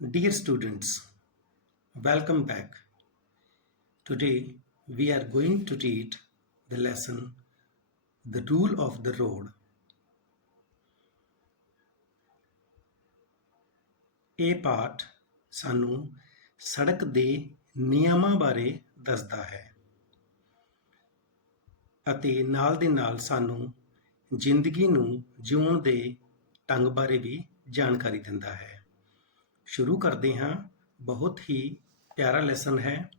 Dear students, welcome back. Today we are going to read the lesson The Rule of the Road. ਇਹ ਪਾਠ ਸਾਨੂੰ ਸੜਕ ਦੇ ਨਿਯਮਾਂ ਬਾਰੇ ਦੱਸਦਾ ਹੈ ਅਤੇ ਨਾਲ ਦੇ ਨਾਲ ਸਾਨੂੰ ਜ਼ਿੰਦਗੀ ਨੂੰ ਜਿਉਣ ਦੇ ਢੰਗ ਬਾਰੇ ਵੀ ਜਾਣਕਾਰੀ ਦਿੰਦਾ ਹੈ। ਸ਼ੁਰੂ ਕਰਦੇ ਹਾਂ। ਬਹੁਤ ਹੀ ਪਿਆਰਾ ਲੈਸਨ ਹੈ,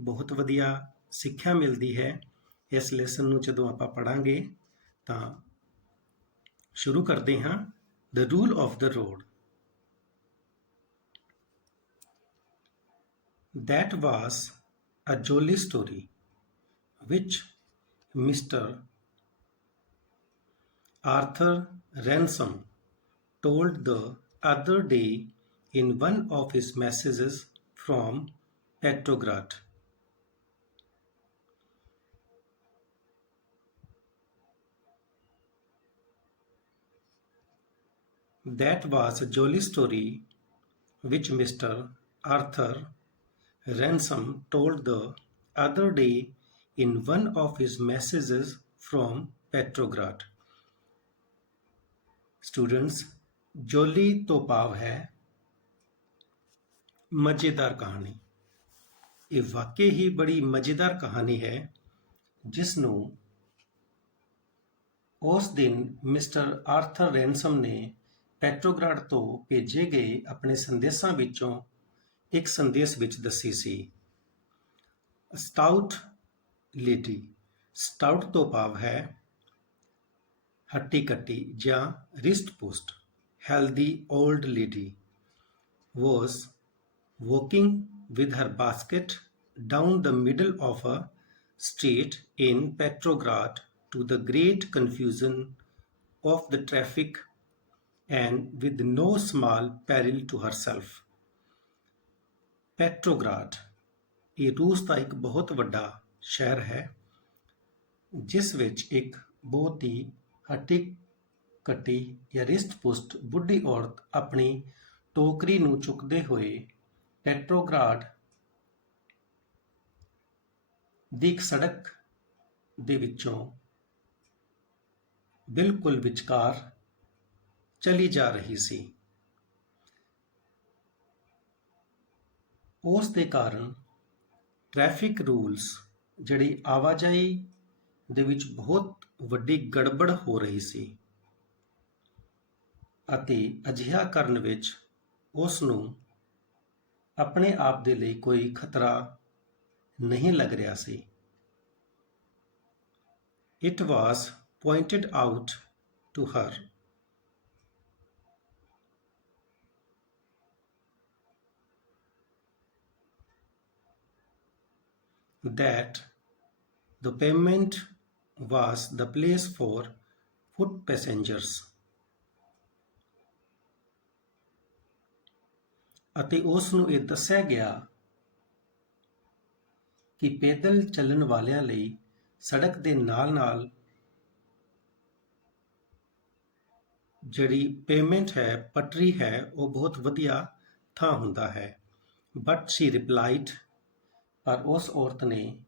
ਬਹੁਤ ਵਧੀਆ ਸਿੱਖਿਆ ਮਿਲਦੀ ਹੈ ਇਸ ਲੈਸਨ ਨੂੰ ਜਦੋਂ ਆਪਾਂ ਪੜ੍ਹਾਂਗੇ ਤਾਂ। ਸ਼ੁਰੂ ਕਰਦੇ ਹਾਂ। The rule of the road. That was a jolly story which Mr. Arthur Ransom told the other day in one of his messages from Petrograd. That was a jolly story which Mr. Arthur Ransom told the other day in one of his messages from Petrograd. Students, jolly ਤੋਂ ਭਾਵ ਹੈ ਮਜ਼ੇਦਾਰ ਕਹਾਣੀ। ਇਹ ਵਾਕਈ ਹੀ ਬੜੀ ਮਜ਼ੇਦਾਰ ਕਹਾਣੀ ਹੈ ਜਿਸ ਨੂੰ ਉਸ ਦਿਨ ਮਿਸਟਰ ਆਰਥਰ ਰੈਨਸਮ ਨੇ ਪੈਟਰੋਗਰਾਡ ਤੋਂ ਭੇਜੇ ਗਏ ਆਪਣੇ ਸੰਦੇਸ਼ਾਂ ਵਿੱਚੋਂ ਇੱਕ ਸੰਦੇਸ਼ ਵਿੱਚ ਦੱਸੀ ਸੀ। ਸਟਾਊਟ ਲੇਡੀ। ਸਟਾਊਟ ਤੋਂ ਭਾਵ ਹੈ ਹੱਟੀ ਕੱਟੀ ਜਾਂ ਰਿਸਟ ਪੁਸਟ। Healthy old lady was walking with her basket down the middle of a street in Petrograd to the great confusion of the traffic and with no small peril to herself. ਪੈਟਰੋਗਰਾਡ ਇਹ ਰੂਸ ਦਾ ਇੱਕ ਬਹੁਤ ਵੱਡਾ ਸ਼ਹਿਰ ਹੈ ਜਿਸ ਵਿੱਚ ਇੱਕ ਬਹੁਤ ਹੀ ਹੱਟੀ ਕੱਟੀ ਜਾਂ ਰਿਸਟ ਪੁਸ਼ਟ ਬੁੱਢੀ ਔਰਤ ਆਪਣੀ ਟੋਕਰੀ ਨੂੰ ਚੁੱਕਦੇ ਹੋਏ ਪੈਟਰੋਗਰਾਡ ਦੀ ਇੱਕ ਸੜਕ ਦੇ ਵਿੱਚੋਂ ਬਿਲਕੁਲ ਵਿਚਕਾਰ ਚਲੀ ਜਾ ਰਹੀ ਸੀ। ਉਸ ਦੇ ਕਾਰਨ ਟ੍ਰੈਫਿਕ ਰੂਲਸ ਜਿਹੜੀ ਆਵਾਜਾਈ ਦੇ ਵਿੱਚ ਬਹੁਤ ਵੱਡੀ ਗੜਬੜ ਹੋ ਰਹੀ ਸੀ ਅਤੇ ਅਜਿਹਾ ਕਰਨ ਵਿੱਚ ਉਸ ਨੂੰ ਆਪਣੇ ਆਪ ਦੇ ਲਈ ਕੋਈ ਖਤਰਾ ਨਹੀਂ ਲੱਗ ਰਿਹਾ ਸੀ। It was pointed out to her that the pavement was the place for foot passengers ਅਤੇ ਉਸ ਨੂੰ ਇਹ ਦੱਸਿਆ ਗਿਆ ਕਿ ਪੈਦਲ ਚੱਲਣ ਵਾਲਿਆਂ ਲਈ ਸੜਕ ਦੇ ਨਾਲ-ਨਾਲ ਜਿਹੜੀ ਪੇਮੈਂਟ ਹੈ, ਪਟਰੀ ਹੈ, ਉਹ ਬਹੁਤ ਵਧੀਆ ਥਾਂ ਹੁੰਦਾ ਹੈ। ਬਟ ਸ਼ੀ ਰਿਪਲਾਈਡ, ਪਰ ਉਸ ਔਰਤ ਨੇ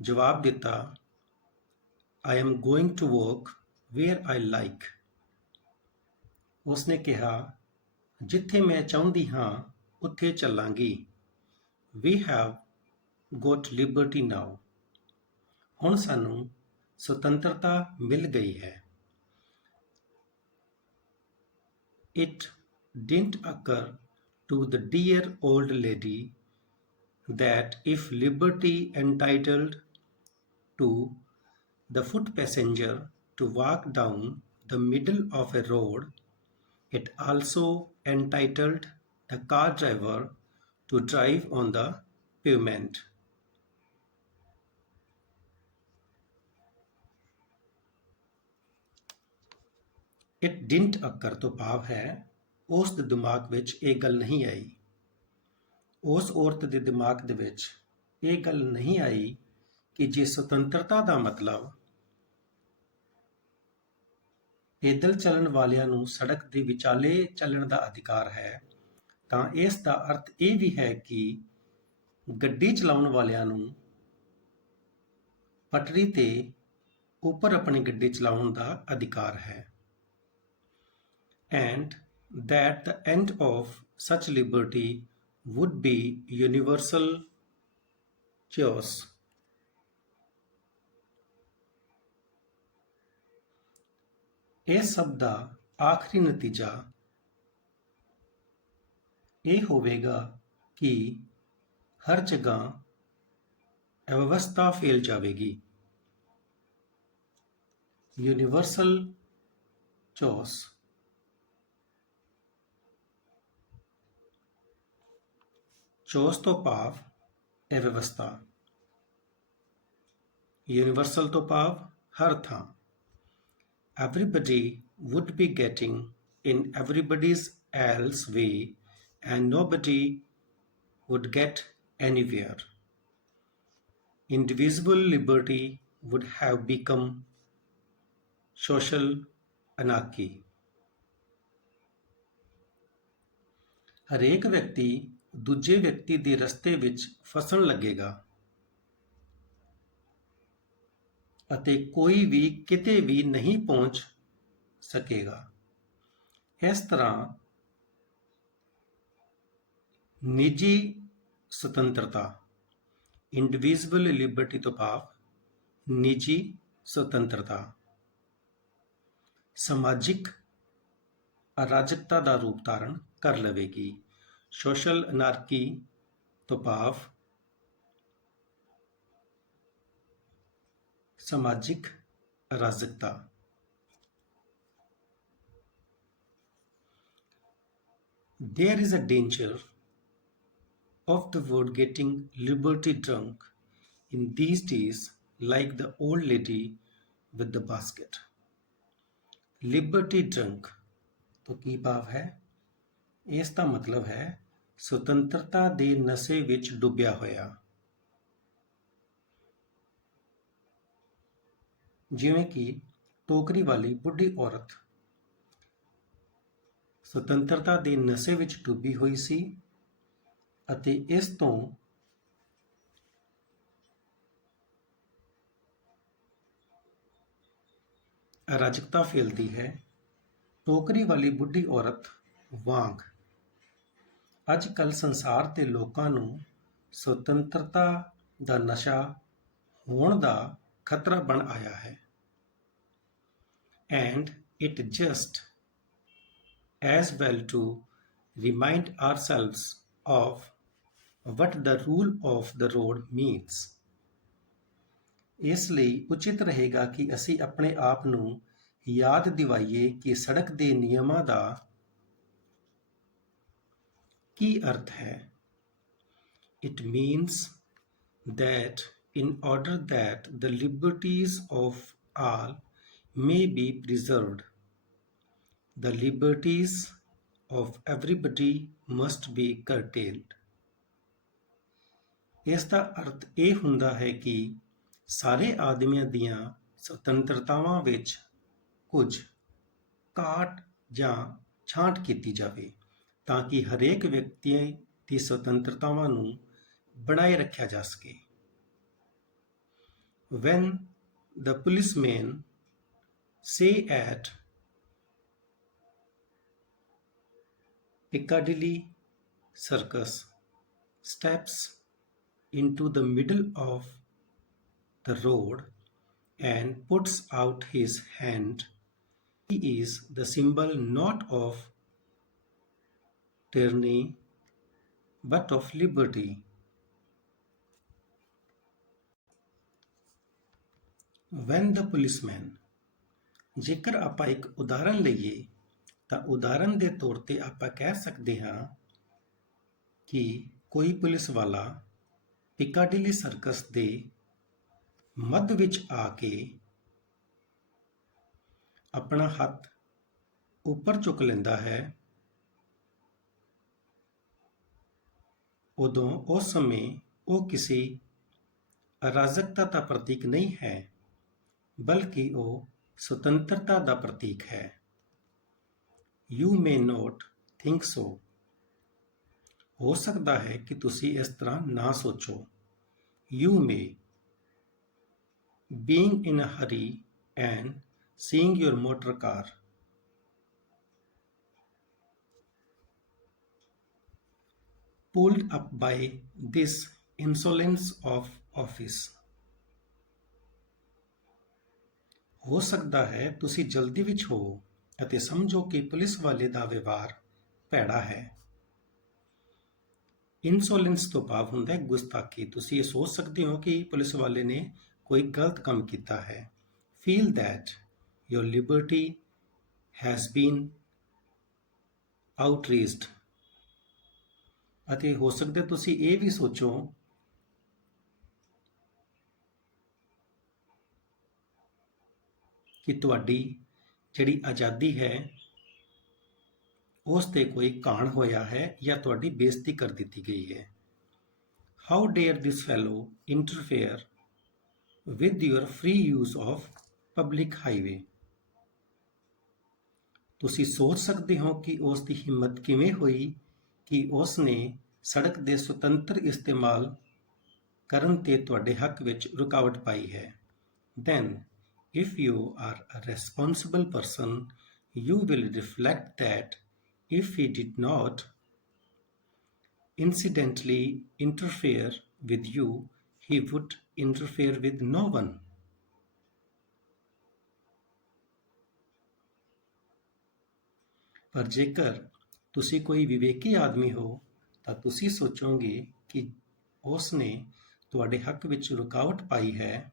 ਜਵਾਬ ਦਿੱਤਾ, I am going to walk where I like. ਉਸਨੇ ਕਿਹਾ, ਜਿੱਥੇ ਮੈਂ ਚਾਹੁੰਦੀ ਹਾਂ ਉੱਥੇ ਚੱਲਾਂਗੀ। We have got liberty now. ਹੁਣ ਸਾਨੂੰ ਸੁਤੰਤਰਤਾ ਮਿਲ ਗਈ ਹੈ। It didn't occur to the dear old lady that if liberty entitled to the foot passenger to walk down the middle of a road, it also entitled the car driver to drive on the pavement. It didn't occur ਤੋਂ ਭਾਵ ਹੈ ਉਸ ਦੇ ਦਿਮਾਗ ਵਿੱਚ ਇਹ ਗੱਲ ਨਹੀਂ ਆਈ। ਉਸ ਔਰਤ ਦੇ ਦਿਮਾਗ ਦੇ ਵਿੱਚ ਇਹ ਗੱਲ ਨਹੀਂ ਆਈ ਕਿ ਜੇ ਸੁਤੰਤਰਤਾ ਦਾ ਮਤਲਬ ਪੈਦਲ ਚੱਲਣ ਵਾਲਿਆਂ ਨੂੰ ਸੜਕ ਦੇ ਵਿਚਾਲੇ ਚੱਲਣ ਦਾ ਅਧਿਕਾਰ ਹੈ ਤਾਂ ਇਸ ਦਾ ਅਰਥ ਇਹ ਵੀ ਹੈ ਕਿ ਗੱਡੀ ਚਲਾਉਣ ਵਾਲਿਆਂ ਨੂੰ ਪਟੜੀ ਤੇ ਉੱਪਰ ਆਪਣੀ ਗੱਡੀ ਚਲਾਉਣ ਦਾ ਅਧਿਕਾਰ ਹੈ। And that the end of such liberty would be universal choice. ਇਸ ਸਭ ਦਾ ਆਖਰੀ ਨਤੀਜਾ ਇਹ ਹੋਵੇਗਾ ਕਿ ਹਰ ਜਗ੍ਹਾ ਅਵਿਵਸਥਾ ਫੈਲ ਜਾਵੇਗੀ। ਯੂਨੀਵਰਸਲ ਚੌਸ ਚੌਸ ਤੋਂ ਭਾਵ ਅਵਿਵਸਥਾ, ਯੂਨੀਵਰਸਲ ਤੋਂ ਭਾਵ ਹਰ ਥਾਂ। Everybody would be getting in everybody's else way and nobody would get anywhere. Indivisible liberty would have become social anarchy. ਹਰੇਕ ਵਿਅਕਤੀ ਦੂਜੇ ਵਿਅਕਤੀ ਦੇ ਰਸਤੇ ਵਿੱਚ ਫਸਣ ਲੱਗੇਗਾ ਅਤੇ ਕੋਈ ਵੀ ਕਿਤੇ ਵੀ ਨਹੀਂ ਪਹੁੰਚ ਸਕੇਗਾ। ਇਸ ਤਰ੍ਹਾਂ ਨਿੱਜੀ ਸੁਤੰਤਰਤਾ, ਇੰਡੀਵਿਜ਼ੂਅਲ ਲਿਬਰਟੀ ਤੋਂ ਭਾਵ ਨਿੱਜੀ ਸੁਤੰਤਰਤਾ, ਸਮਾਜਿਕ ਅਰਾਜਕਤਾ ਦਾ ਰੂਪ ਧਾਰਨ ਕਰ ਲਵੇਗੀ। ਸੋਸ਼ਲ ਅਨਾਰਕੀ ਤੋਂ ਭਾਵ ਸਮਾਜਿਕ ਅਰਾਜਕਤਾ। There is a danger of the world getting liberty drunk in these days, like the old lady with the basket. Liberty drunk ਤੋਂ ਕੀ ਭਾਵ ਹੈ? ਇਸ ਦਾ ਮਤਲਬ ਹੈ ਸੁਤੰਤਰਤਾ ਦੇ ਨਸ਼ੇ ਵਿੱਚ ਡੁੱਬਿਆ ਹੋਇਆ। ਜਿਵੇਂ ਕਿ ਟੋਕਰੀ ਵਾਲੀ ਬੁੱਢੀ ਔਰਤ ਸੁਤੰਤਰਤਾ ਦੇ ਨਸ਼ੇ ਵਿੱਚ ਡੁੱਬੀ ਹੋਈ ਸੀ ਅਤੇ ਇਸ ਤੋਂ ਅਰਾਜਕਤਾ ਫੈਲਦੀ ਹੈ। ਟੋਕਰੀ ਵਾਲੀ ਬੁੱਢੀ ਔਰਤ ਵਾਂਗ ਅੱਜ ਕੱਲ੍ਹ ਸੰਸਾਰ ਦੇ ਲੋਕਾਂ ਨੂੰ ਸੁਤੰਤਰਤਾ ਦਾ ਨਸ਼ਾ ਹੋਣ ਦਾ ਖਤਰਾ ਬਣ ਆਇਆ ਹੈ। And it just as well to remind ourselves of what the rule of the road means. ਇਸ ਲਈ ਉਚਿਤ ਰਹੇਗਾ ਕਿ ਅਸੀਂ ਆਪਣੇ ਆਪ ਨੂੰ ਯਾਦ ਦਿਵਾਈਏ ਕਿ ਸੜਕ ਦੇ ਨਿਯਮਾਂ ਦਾ ਕੀ ਅਰਥ ਹੈ। It means that in order that the liberties of all may be preserved, the liberties of everybody must be curtailed. ਇਸ ਦਾ ਅਰਥ ਇਹ ਹੁੰਦਾ ਹੈ ਕਿ ਸਾਰੇ ਆਦਮੀਆਂ ਦੀਆਂ ਸੁਤੰਤਰਤਾਵਾਂ ਵਿੱਚ ਕੁਝ ਕਾਟ ਜਾਂ ਛਾਂਟ ਕੀਤੀ ਜਾਵੇ ਤਾਂ ਕਿ ਹਰੇਕ ਵਿਅਕਤੀ ਦੀ ਸੁਤੰਤਰਤਾਵਾਂ ਨੂੰ ਬਣਾਏ ਰੱਖਿਆ ਜਾ ਸਕੇ। When the policemen say at Piccadilly Circus steps into the middle of the road and puts out his hand, he is the symbol not of tyranny but of liberty. When the policeman, ਜੇਕਰ ਆਪਾਂ ਇੱਕ ਉਦਾਹਰਨ ਲਈਏ ਤਾਂ ਉਦਾਹਰਨ ਦੇ ਤੌਰ ਤੇ ਆਪਾਂ ਕਹਿ ਸਕਦੇ ਹਾਂ ਕਿ ਕੋਈ ਪੁਲਿਸ ਵਾਲਾ ਪਿਕਾਡੀਲੀ ਸਰਕਸ ਦੇ ਮੱਧ ਵਿੱਚ ਆ ਕੇ ਆਪਣਾ ਹੱਥ ਉੱਪਰ ਚੁੱਕ ਲੈਂਦਾ ਹੈ, ਉਦੋਂ ਉਸ ਸਮੇਂ ਉਹ ਕਿਸੇ ਅਰਾਜਕਤਾ ਦਾ ਪ੍ਰਤੀਕ ਨਹੀਂ ਹੈ ਬਲਕਿ ਉਹ ਸੁਤੰਤਰਤਾ ਦਾ ਪ੍ਰਤੀਕ ਹੈ। You may not think so, ਹੋ ਸਕਦਾ ਹੈ ਕਿ ਤੁਸੀਂ ਇਸ ਤਰ੍ਹਾਂ ਨਾ ਸੋਚੋ। You may, being in a hurry and seeing your motor car. Pulled up by this insolence of office. ਹੋ ਸਕਦਾ ਹੈ ਤੁਸੀਂ ਜਲਦੀ ਵਿੱਚ ਹੋ ਅਤੇ ਸਮਝੋ ਕਿ ਪੁਲਿਸ ਵਾਲੇ ਦਾ ਵਿਵਹਾਰ ਭੈੜਾ ਹੈ। ਇਨਸੋਲੈਂਸ ਤੋਂ ਭਾਵ ਹੁੰਦਾ ਹੈ ਗੁਸਤਾਖੀ। ਤੁਸੀਂ ਇਹ ਸੋਚ ਸਕਦੇ ਹੋ ਕਿ ਪੁਲਿਸ ਵਾਲੇ ਨੇ ਕੋਈ ਗਲਤ ਕੰਮ ਕੀਤਾ ਹੈ। Feel that your liberty has been outraged. ਅਤੇ ਹੋ ਸਕਦਾ ਤੁਸੀਂ ਇਹ ਵੀ ਸੋਚੋ ਕਿ ਤੁਹਾਡੀ ਜਿਹੜੀ ਆਜ਼ਾਦੀ ਹੈ ਉਸ ਤੇ ਕੋਈ ਘਾਣ ਹੋਇਆ ਹੈ ਜਾਂ ਤੁਹਾਡੀ ਬੇਇੱਜ਼ਤੀ ਕਰ ਦਿੱਤੀ ਗਈ ਹੈ। How dare this fellow interfere with your free use of public highway? ਤੁਸੀਂ ਸੋਚ ਸਕਦੇ ਹੋ ਕਿ ਉਸ ਦੀ ਹਿੰਮਤ ਕਿਵੇਂ ਹੋਈ ਕਿ ਉਸ ਨੇ ਸੜਕ ਦੇ ਸੁਤੰਤਰ ਇਸਤੇਮਾਲ ਕਰਨ ਤੇ ਤੁਹਾਡੇ ਹੱਕ ਵਿੱਚ ਰੁਕਾਵਟ ਪਾਈ ਹੈ। Then, if you are a responsible person, you will reflect that if he did not incidentally interfere with you, he would interfere with no one. ਪਰ ਜੇਕਰ ਤੁਸੀਂ ਕੋਈ ਵਿਵੇਕੀ ਆਦਮੀ ਹੋ ਤਾਂ ਤੁਸੀਂ ਸੋਚੋਗੇ ਕਿ ਉਸ ਨੇ ਤੁਹਾਡੇ ਹੱਕ ਵਿੱਚ ਰੁਕਾਵਟ ਪਾਈ ਹੈ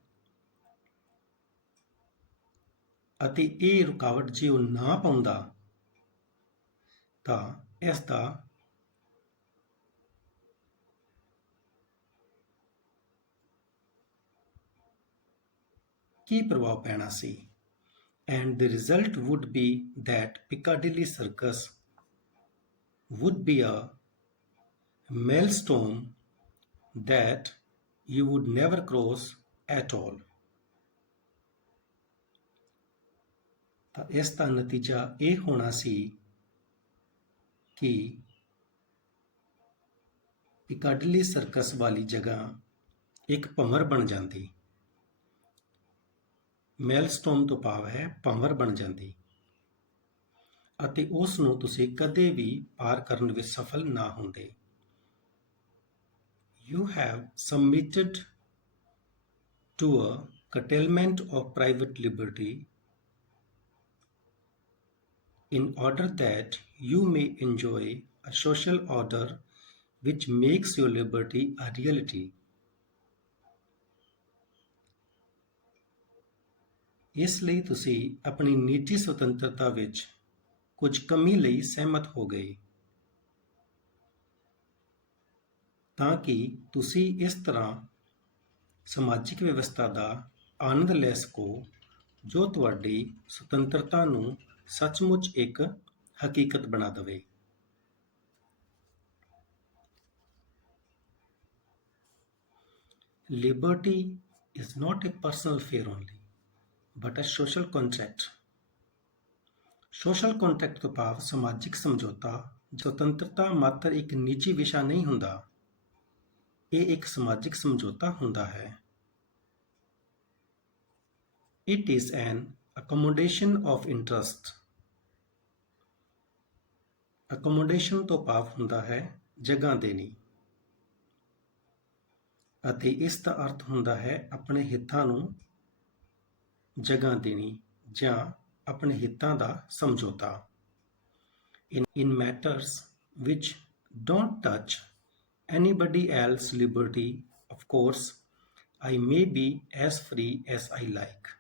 ਅਤੇ ਇਹ ਰੁਕਾਵਟ ਜੇ ਉਹ ਨਾ ਪਾਉਂਦਾ ਤਾਂ ਇਸ ਦਾ ਕੀ ਪ੍ਰਭਾਵ ਪੈਣਾ ਸੀ। And the result would be that Piccadilly Circus would be a maelstrom that you would never cross at all. ਤਾਂ ਇਸ ਦਾ ਨਤੀਜਾ ਇਹ ਹੋਣਾ ਸੀ ਕਿ ਪਿਕਾਡਿਲੀ ਸਰਕਸ ਵਾਲੀ ਜਗ੍ਹਾ ਇੱਕ ਭੰਵਰ ਬਣ ਜਾਂਦੀ। ਮੈਲਸਟੋਨ ਤੋਂ ਭਾਵ ਹੈ ਭੰਵਰ ਬਣ ਜਾਂਦੀ ਅਤੇ ਉਸ ਨੂੰ ਤੁਸੀਂ ਕਦੇ ਵੀ ਪਾਰ ਕਰਨ ਵਿੱਚ ਸਫਲ ਨਾ ਹੁੰਦੇ। You have submitted to a curtailment of private liberty in order that you may enjoy a social order which makes your liberty a reality. ਇਸ ਲਈ ਤੁਸੀਂ ਆਪਣੀ ਨਿੱਜੀ ਸੁਤੰਤਰਤਾ ਵਿੱਚ ਕੁਝ ਕਮੀ ਲਈ ਸਹਿਮਤ ਹੋ ਗਏ ਤਾਂ ਕਿ ਤੁਸੀਂ ਇਸ ਤਰ੍ਹਾਂ ਸਮਾਜਿਕ ਵਿਵਸਥਾ ਦਾ ਆਨੰਦ ਲੈ ਸਕੋ ਜੋ ਤੁਹਾਡੀ ਸੁਤੰਤਰਤਾ ਨੂੰ ਸੱਚਮੁੱਚ ਇੱਕ ਹਕੀਕਤ ਬਣਾ ਦੇਵੇ। Liberty is not a personal affair only, but a social contract. Social contract ਤੋਂ ਭਾਵ ਸਮਾਜਿਕ ਸਮਝੌਤਾ। ਸੁਤੰਤਰਤਾ ਮਾਤਰ ਇੱਕ ਨਿੱਜੀ ਵਿਸ਼ਾ ਨਹੀਂ ਹੁੰਦਾ, ਇਹ ਇੱਕ ਸਮਾਜਿਕ ਸਮਝੌਤਾ ਹੁੰਦਾ ਹੈ। It is an accommodation of interest. Accommodation ਤੋਂ ਭਾਵ ਹੁੰਦਾ ਹੈ ਜਗ੍ਹਾ ਦੇਣੀ ਅਤੇ ਇਸ ਦਾ ਅਰਥ ਹੁੰਦਾ ਹੈ ਆਪਣੇ ਹਿੱਤਾਂ ਨੂੰ ਜਗ੍ਹਾ ਦੇਣੀ ਜਾਂ ਆਪਣੇ ਹਿੱਤਾਂ ਦਾ ਸਮਝੌਤਾ। In matters which don't touch anybody else's liberty, of course, I may be as free as I like.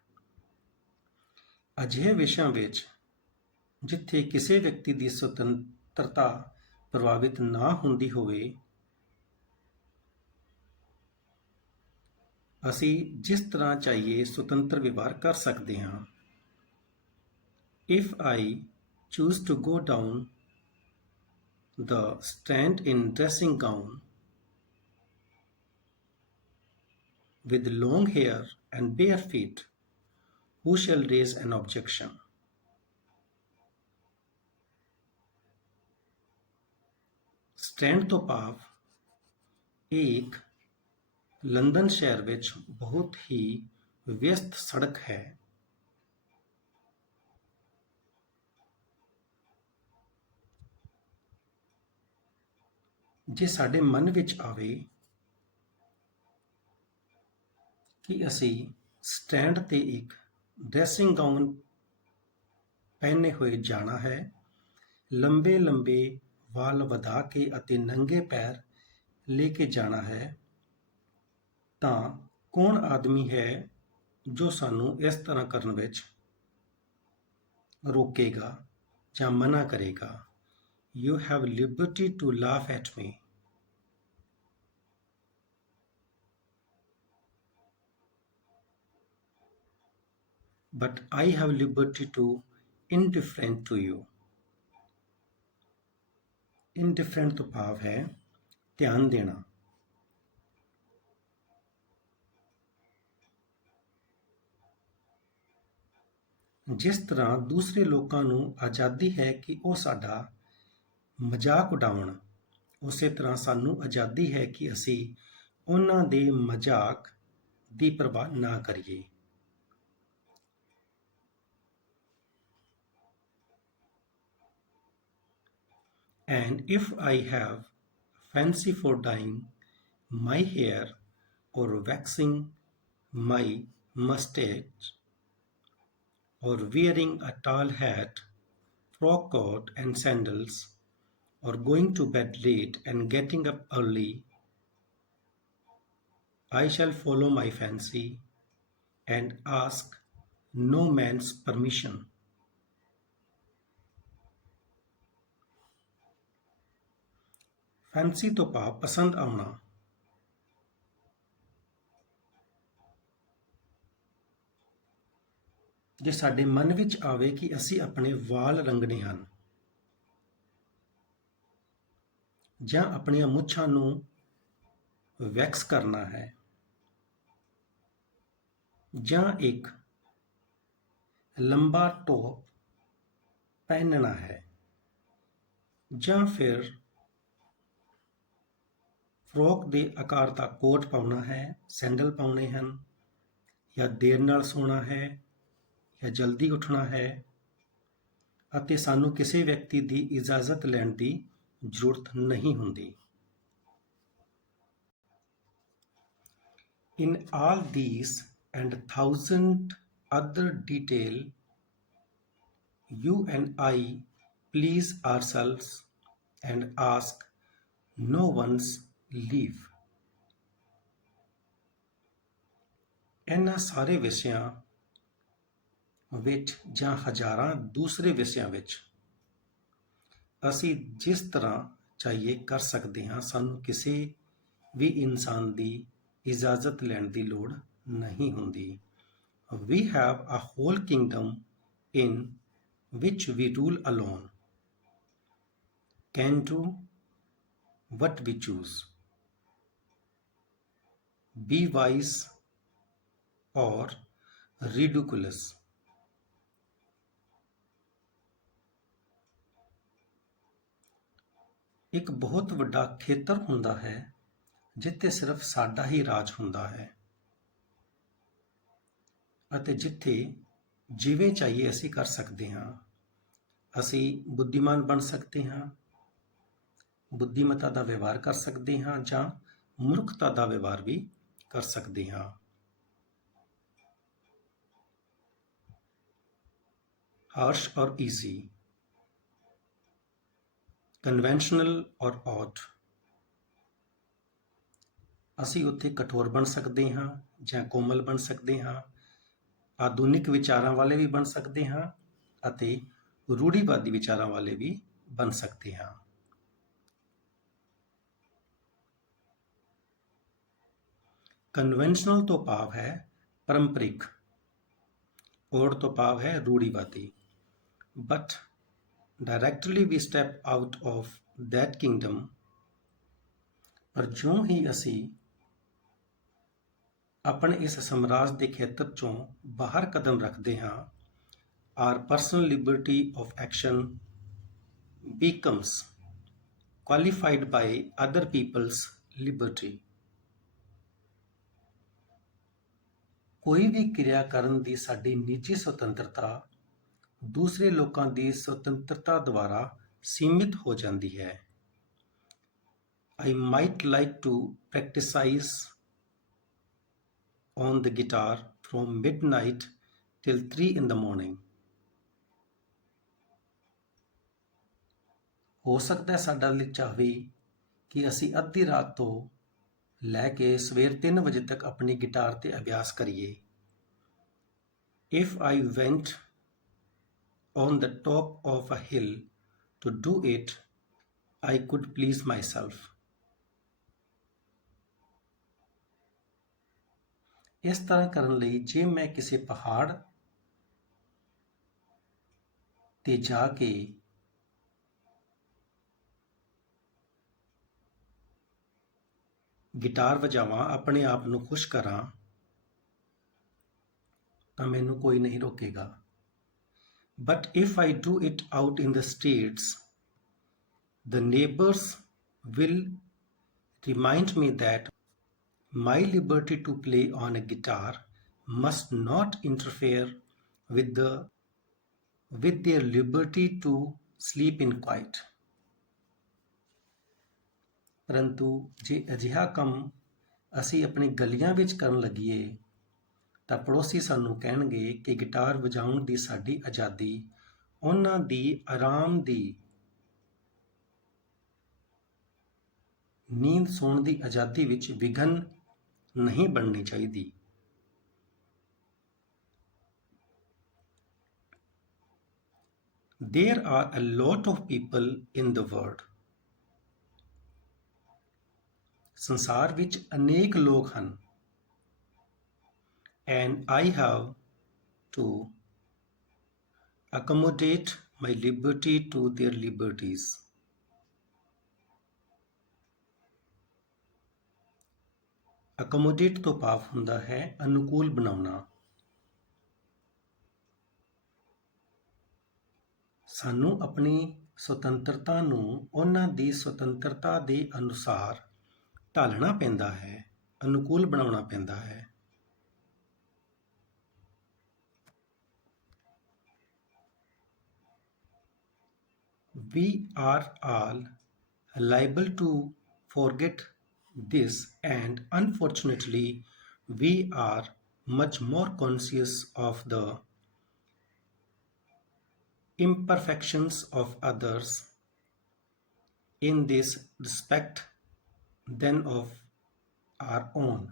ਅਜਿਹੇ ਵਿਸ਼ਿਆਂ ਵਿੱਚ ਜਿੱਥੇ ਕਿਸੇ ਵਿਅਕਤੀ ਦੀ ਸੁਤੰਤਰਤਾ ਪ੍ਰਭਾਵਿਤ ਨਾ ਹੁੰਦੀ ਹੋਵੇ ਅਸੀਂ ਜਿਸ ਤਰ੍ਹਾਂ ਚਾਹੀਏ ਸੁਤੰਤਰ ਵਿਵਹਾਰ ਕਰ ਸਕਦੇ ਹਾਂ। If I choose to go down the Strand in dressing gown with long hair and bare feet, who shall raise an objection? Strand ਤੋਂ ਭਾਵ ਇਹ ਇੱਕ ਲੰਦਨ ਸ਼ਹਿਰ ਵਿੱਚ ਬਹੁਤ ਹੀ ਵਿਅਸਤ ਸੜਕ ਹੈ। ਜੇ ਸਾਡੇ ਮਨ ਵਿੱਚ ਆਵੇ ਕਿ ਅਸੀਂ ਸਟੈਂਡ ਤੇ ਇੱਕ ਡਰੈਸਿੰਗ ਗਾਊਨ ਪਹਿਨੇ ਹੋਏ ਜਾਣਾ ਹੈ, ਲੰਬੇ ਲੰਬੇ ਵਾਲ ਵਧਾ ਕੇ ਅਤੇ ਨੰਗੇ ਪੈਰ ਲੈ ਕੇ ਜਾਣਾ ਹੈ, ਤਾਂ ਕੌਣ ਆਦਮੀ ਹੈ ਜੋ ਸਾਨੂੰ ਇਸ ਤਰ੍ਹਾਂ ਕਰਨ ਵਿੱਚ ਰੋਕੇਗਾ ਜਾਂ ਮਨਾ ਕਰੇਗਾ? You have liberty to laugh at me. But I have liberty to indifferent to you. Indifferent ਤੋਂ ਭਾਵ ਹੈ ਧਿਆਨ ਦੇਣਾ। ਜਿਸ ਤਰ੍ਹਾਂ ਦੂਸਰੇ ਲੋਕਾਂ ਨੂੰ ਆਜ਼ਾਦੀ ਹੈ ਕਿ ਉਹ ਸਾਡਾ ਮਜ਼ਾਕ ਉਡਾਉਣ, ਉਸੇ ਤਰ੍ਹਾਂ ਸਾਨੂੰ ਆਜ਼ਾਦੀ ਹੈ ਕਿ ਅਸੀਂ ਉਹਨਾਂ ਦੇ ਮਜ਼ਾਕ ਦੀ ਪਰਵਾਹ ਨਾ ਕਰੀਏ। And if I have fancy for dyeing my hair or waxing my mustache or wearing a tall hat, frock coat and sandals, or going to bed late and getting up early, I shall follow my fancy and ask no man's permission. Fancy ਤੋਂ ਭਾਵ ਪਸੰਦ ਆਉਣਾ। ਜੇ ਸਾਡੇ ਮਨ ਵਿੱਚ ਆਵੇ ਕਿ ਅਸੀਂ ਆਪਣੇ ਵਾਲ ਰੰਗਣੇ ਹਨ ਜਾਂ ਆਪਣੀਆਂ ਮੁੱਛਾਂ ਨੂੰ ਵੈਕਸ ਕਰਨਾ ਹੈ ਜਾਂ ਇੱਕ ਲੰਬਾ ਟੌਪ ਪਹਿਨਣਾ ਹੈ ਜਾਂ ਫਿਰ ਫਰੋਕ ਦੇ ਆਕਾਰ ਦਾ ਕੋਟ ਪਾਉਣਾ ਹੈ, ਸੈਂਡਲ ਪਾਉਣੇ ਹਨ, ਜਾਂ ਦੇਰ ਨਾਲ ਸੌਣਾ ਹੈ ਜਾਂ ਜਲਦੀ ਉੱਠਣਾ ਹੈ, ਅਤੇ ਸਾਨੂੰ ਕਿਸੇ ਵਿਅਕਤੀ ਦੀ ਇਜਾਜ਼ਤ ਲੈਣ ਦੀ ਜ਼ਰੂਰਤ ਨਹੀਂ ਹੁੰਦੀ। In all these and 1,000 other detail, you and I please ourselves and ask no one's leave. ਇਹਨਾਂ ਸਾਰੇ ਵਿਸ਼ਿਆਂ ਵਿੱਚ ਜਾਂ ਹਜ਼ਾਰਾਂ ਦੂਸਰੇ ਵਿਸ਼ਿਆਂ ਵਿੱਚ ਅਸੀਂ ਜਿਸ ਤਰ੍ਹਾਂ ਚਾਹੀਏ ਕਰ ਸਕਦੇ ਹਾਂ। ਸਾਨੂੰ ਕਿਸੇ ਵੀ ਇਨਸਾਨ ਦੀ ਇਜਾਜ਼ਤ ਲੈਣ ਦੀ ਲੋੜ ਨਹੀਂ ਹੁੰਦੀ। We have a whole kingdom in which we rule alone, can do what we choose, be wise or ridiculous. ਇੱਕ ਬਹੁਤ ਵੱਡਾ ਖੇਤਰ ਹੁੰਦਾ ਹੈ ਜਿੱਥੇ ਸਿਰਫ ਸਾਡਾ ਹੀ ਰਾਜ ਹੁੰਦਾ ਹੈ ਅਤੇ ਜਿੱਥੇ ਜਿਵੇਂ ਚਾਹੀਏ ਅਸੀਂ ਕਰ ਸਕਦੇ ਹਾਂ। ਅਸੀਂ ਬੁੱਧੀਮਾਨ ਬਣ ਸਕਦੇ ਹਾਂ, ਬੁੱਧੀਮਤਾ ਦਾ ਵਿਵਹਾਰ ਕਰ ਸਕਦੇ ਹਾਂ ਜਾਂ ਮੂਰਖਤਾ ਦਾ ਵਿਵਹਾਰ ਵੀ ਕਰ ਸਕਦੇ ਹਾਂ। harsh or easy, conventional or odd, ਅਸੀਂ ਉੱਥੇ ਕਠੋਰ ਬਣ ਸਕਦੇ ਹਾਂ ਜਾਂ ਕੋਮਲ ਬਣ ਸਕਦੇ ਹਾਂ, ਆਧੁਨਿਕ ਵਿਚਾਰਾਂ ਵਾਲੇ ਵੀ ਬਣ ਸਕਦੇ ਹਾਂ ਅਤੇ ਰੂੜੀਵਾਦੀ ਵਿਚਾਰਾਂ ਵਾਲੇ ਵੀ ਬਣ ਸਕਦੇ ਹਾਂ। ਕਨਵੈਨਸ਼ਨਲ ਤੋਂ ਭਾਵ ਹੈ ਪਾਰੰਪਰਿਕ, ਔਡ ਤੋਂ ਭਾਵ ਹੈ ਰੂੜੀਵਾਦੀ। But directly we step out of that kingdom, ਪਰ ਜਿਉਂ ਹੀ ਅਸੀਂ ਆਪਣੇ ਇਸ ਸਮਰਾਜ ਦੇ ਖੇਤਰ ਚੋਂ ਬਾਹਰ ਕਦਮ ਰੱਖਦੇ ਹਾਂ, our personal liberty of action becomes qualified by other people's liberty. ਕੋਈ ਵੀ ਕਿਰਿਆ ਕਰਨ ਦੀ ਸਾਡੀ ਨਿੱਜੀ ਸੁਤੰਤਰਤਾ ਦੂਸਰੇ ਲੋਕਾਂ ਦੀ ਸੁਤੰਤਰਤਾ ਦੁਆਰਾ ਸੀਮਿਤ ਹੋ ਜਾਂਦੀ ਹੈ। I might like to practice on the guitar from midnight till 3 in the morning. ਹੋ ਸਕਦਾ ਹੈ ਸਾਡਾ ਦਿਲ ਚਾਹੇ ਕਿ ਅਸੀਂ ਅੱਧੀ ਰਾਤ ਤੋਂ ਲੈ ਕੇ ਸਵੇਰ 3 ਵਜੇ ਤੱਕ ਆਪਣੀ ਗਿਟਾਰ ਤੇ ਅਭਿਆਸ ਕਰੀਏ। If I went on the top of a hill to do it, I could please myself. ਇਸ ਤਰ੍ਹਾਂ ਕਰਨ ਲਈ ਜੇ ਮੈਂ ਕਿਸੇ ਪਹਾੜ ਤੇ ਜਾ ਕੇ ਗਿਟਾਰ ਵਜਾਵਾਂ, ਆਪਣੇ ਆਪ ਨੂੰ ਖੁਸ਼ ਕਰਾਂ, ਤਾਂ ਮੈਨੂੰ ਕੋਈ ਨਹੀਂ ਰੋਕੇਗਾ। But if I do it out in the streets, the neighbors will remind me that my liberty to play on a guitar must not interfere with their liberty to sleep in quiet. ਪਰੰਤੂ ਜੇ ਅਜਿਹਾ ਕੰਮ ਅਸੀਂ ਆਪਣੀ ਗਲੀਆਂ ਵਿੱਚ ਕਰਨ ਲੱਗੀਏ ਤਾਂ ਪੜੋਸੀ ਸਾਨੂੰ ਕਹਿਣਗੇ ਕਿ ਗਿਟਾਰ ਵਜਾਉਣ ਦੀ ਸਾਡੀ ਆਜ਼ਾਦੀ ਉਹਨਾਂ ਦੀ ਆਰਾਮ ਦੀ ਨੀਂਦ ਸੌਣ ਦੀ ਆਜ਼ਾਦੀ ਵਿੱਚ ਵਿਘਨ ਨਹੀਂ ਬਣਨੀ ਚਾਹੀਦੀ। There are a lot of people in the world. ਸੰਸਾਰ ਵਿੱਚ ਅਨੇਕ ਲੋਕ ਹਨ। And I have to accommodate my liberty to their liberties. Accommodate ਤੋਂ ਭਾਵ ਹੁੰਦਾ ਹੈ ਅਨੁਕੂਲ ਬਣਾਉਣਾ। ਸਾਨੂੰ ਆਪਣੀ ਸੁਤੰਤਰਤਾ ਨੂੰ ਉਹਨਾਂ ਦੀ ਸੁਤੰਤਰਤਾ ਦੇ ਅਨੁਸਾਰ ਢਾਲਣਾ ਪੈਂਦਾ ਹੈ, ਅਨੁਕੂਲ ਬਣਾਉਣਾ ਪੈਂਦਾ ਹੈ। We are all liable to forget this, and unfortunately, we are much more conscious of the imperfections of others in this respect than of our own.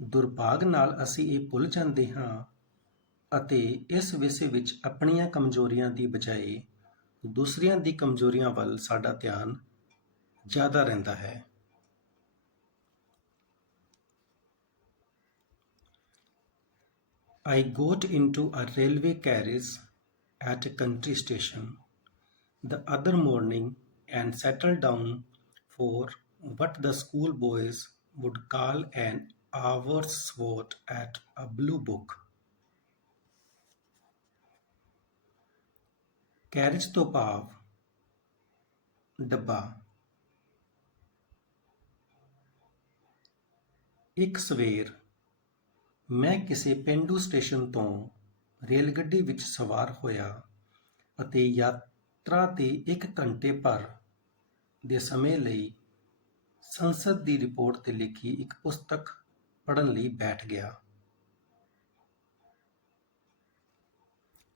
ਦੁਰਭਾਗ ਨਾਲ ਅਸੀਂ ਇਹ ਭੁੱਲ ਜਾਂਦੇ ਹਾਂ ਅਤੇ ਇਸ ਵਿਸ਼ੇ ਵਿੱਚ ਆਪਣੀਆਂ ਕਮਜ਼ੋਰੀਆਂ ਦੀ ਬਜਾਏ ਦੂਸਰਿਆਂ ਦੀ ਕਮਜ਼ੋਰੀਆਂ ਵੱਲ ਸਾਡਾ ਧਿਆਨ ਜ਼ਿਆਦਾ ਰਹਿੰਦਾ ਹੈ। I got into a railway carriage at a country station the other morning and settled down for what the school boys would call an hour's sport at a blue book. Carriage ਤੋਂ ਭਾਵ ਡੱਬਾ। ਇੱਕ ਸਵੇਰ ਮੈਂ ਕਿਸੇ ਪੇਂਡੂ station ਤੋਂ rail ਗੱਡੀ ਵਿੱਚ ਸਵਾਰ ਹੋਇਆ ਅਤੇ ਯਾਤਰਾ ਦੇ 1 ਘੰਟੇ ਭਰ ਦੇ ਸਮੇਂ ਲਈ ਸੰਸਦ ਦੀ ਰਿਪੋਰਟ ਤੇ ਲਿਖੀ ਇੱਕ ਪੁਸਤਕ ਪੜ੍ਹਨ ਲਈ ਬੈਠ ਗਿਆ।